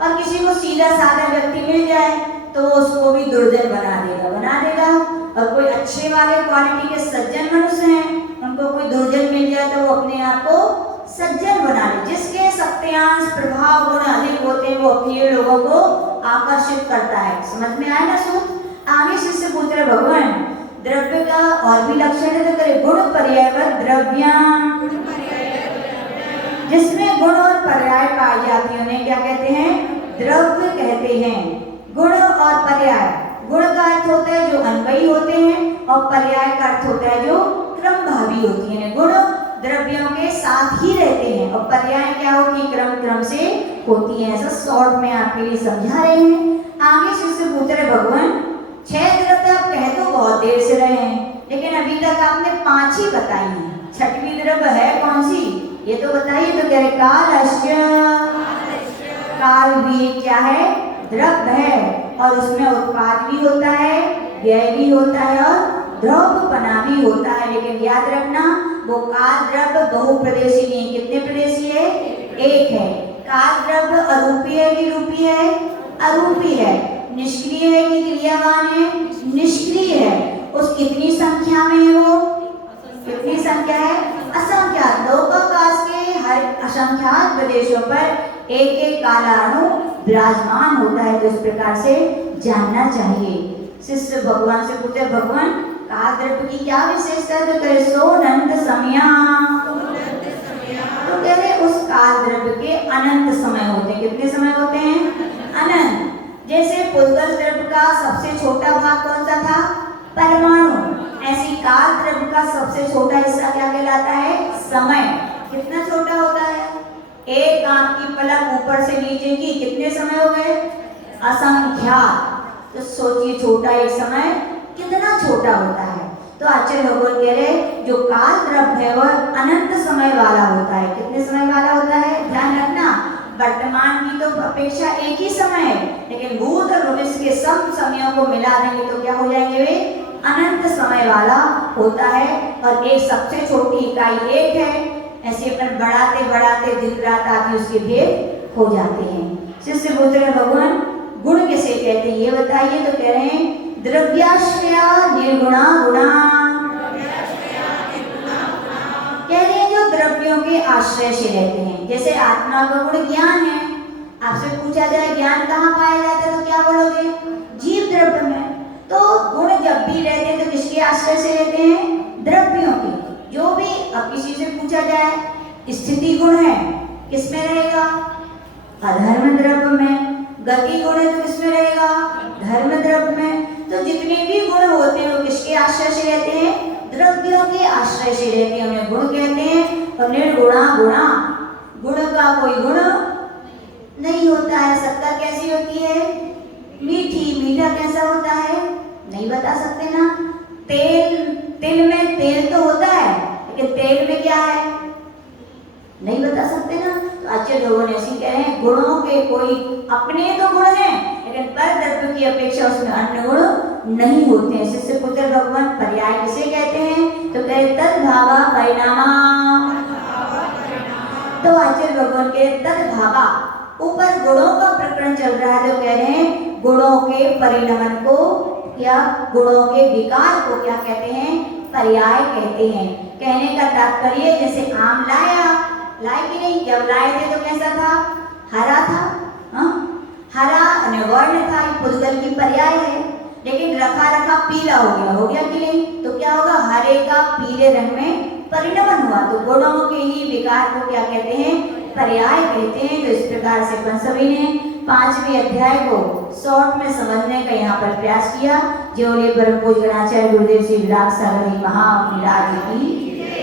और किसी को सीधा साधा व्यक्ति मिल जाए तो वो उसको भी दुर्जन बना देगा। और कोई अच्छे वाले क्वालिटी के सज्जन मनुष्य हैं, उनको कोई दुर्जन मिल जाए तो वो अपने आप को सज्जन बना ले। जिसके शक्तियांश प्रभाव गुण अधिक होते हैं वो अपने लोगों को आकर्षित करता है। समझ में आया ना सूत्र? आगे शिष्य पूछ रहे भगवान द्रव्य का और भी लक्षण है तो करे गुण पर्यायवत द्रव्याम, जिसमें गुण और पर्याय पाई जाती है उन्हें क्या कहते हैं? द्रव्य कहते हैं। गुण और पर्याय, गुण का अर्थ होता है जो अन्वयी होते हैं और पर्याय का अर्थ होता है जो क्रमभावी होती है। गुण द्रव्यों के साथ ही रहते हैं और पर्याय क्या होगी? क्रम से होती है। ऐसा शॉर्ट में आपके लिए समझा रहे हैं। आगे शिष्य पूछ रहे भगवान 6 द्रव्य आप कह तो बहुत देर से रहे हैं, लेकिन अभी तक आपने 5 ही बताई हैं। 6वीं द्रव्य है कौन सी ये तो बताइए। तो कह रहे कालस्य, काल भी क्या है? द्रव्य है और उसमें उत्पाद भी होता है, व्यय भी होता है और द्रव्यपना भी होता है। लेकिन याद रखना वो काल द्रव्य बहुप्रदेशी नहीं। कितने प्रदेशी है? एक है। काल द्रव्य अरूपी है कि रूपी है? अरूपी है। निष्क्रिय है कि क्रियावान है? निष्क्रिय है। उस कितनी संख्या में है वो? कितनी संख्या है? असंख्यात। लोकाकाश के हर असंख्यात प्रदेशों पर एक एक कालाणु विराजमान होता है। तो इस प्रकार से जानना चाहिए। शिष्य भगवान से पूछे भगवान काल द्रव्य की क्या विशेषता है? तो कहे सोनंत समया। तो कह रहे उस काल द्रव्य के अनंत समय होते हैं। कितने समय होते हैं? अनंत। जैसे पुद्गल द्रव्य का सबसे छोटा भाग कौन सा था? परमाणु। ऐसी काल द्रव्य का सबसे छोटा हिस्सा क्या कहलाता है? समय। कितना छोटा होता है? एक आंख की पलक ऊपर से नीचे की कितने समय हो गए? असंख्यात। तो सोचिए छोटा एक समय कितना छोटा होता है। तो आचार्य भगवान कह रहे जो काल द्रव्य है वह अनंत समय वाला होता है। कितने समय वाला होता है? ध्यान रखना वर्तमान की तो अपेक्षा एक ही समय है, लेकिन भूत और भविष्य के सब समयों को मिला देंगे तो क्या हो जाएंगे? वे अनंत समय वाला होता है। और एक सबसे छोटी इकाई एक है। ऐसे अपन बढ़ाते बढ़ाते दिन रात आदि उसके भेद हो जाते हैं। शिष्य पूछ रहे भगवान गुण किसे कहते हैं ये बताइए। तो कह रहे हैं द्रव्याश्रया निर्गुणा गुणा। कह रहे हैं जो द्रव्यों के आश्रय से रहते हैं। जैसे आत्मा का गुण ज्ञान है। आपसे पूछा जाए ज्ञान कहाँ पाया जाता है तो क्या बोलोगे? जीव द्रव्य में। तो गुण जब भी रहते हैं तो किसके आश्रय से रहते हैं? द्रव्यों के। जो भी अब किसी से पूछा जाए स्थिति गुण है किसमें रहेगा? अधर्म द्रव्य में। गति गुण है तो किसमें रहेगा? धर्म द्रव्य में। तो जितने भी गुण होते हैं वो किसके आश्रय से रहते हैं? द्रव्यों के आश्रय से रहते हैं। उन्हें गुण कहते हैं। और निर्गुणा गुणा, गुण का कोई गुण नहीं होता है। शक्कर कैसी होती है? मीठी। मीठा कैसा होता है? नहीं बता सकते ना। तिल में तेल तो होता है, लेकिन तेल में क्या है? नहीं बता सकते ना। तो आचार्य लोगों ने ऐसी कह रहे हैं गुणों के कोई अपने तो गुण हैं, लेकिन पर द्रव्य की अपेक्षा उसमें अन्य गुण नहीं होते हैं। शिष्य पुत्र भगवान पर्याय किसे कहते हैं? तो कहे तद्भावा परिणामा। तो आचार्य भगवान के तद्भावा ऊपर गुणों का प्रकरण चल रहा है। तो कह रहे हैं गुणों के परिणमन को या गुणों के विकार को क्या कहते हैं? पर्याय कहते हैं। कहने का तात्पर्य जैसे आम लाए कि नहीं? जब लाए थे तो कैसा था? हरा था। हरा वर्ण था, पुद्गल की पर्याय है। लेकिन रखा पीला हो गया कि नहीं? तो क्या होगा? हरे का पीले रंग में परिणमन हुआ। तो गुणों के ही विकार को क्या कहते हैं? पर्याय कहते हैं। तो इस प्रकार से अपन सभी ने 5वें अध्याय को शॉर्ट में समझने का यहाँ पर प्रयास किया। जो परम पूज्य गणाचार्य गुरुदेव श्री विराट सागर महाविराज की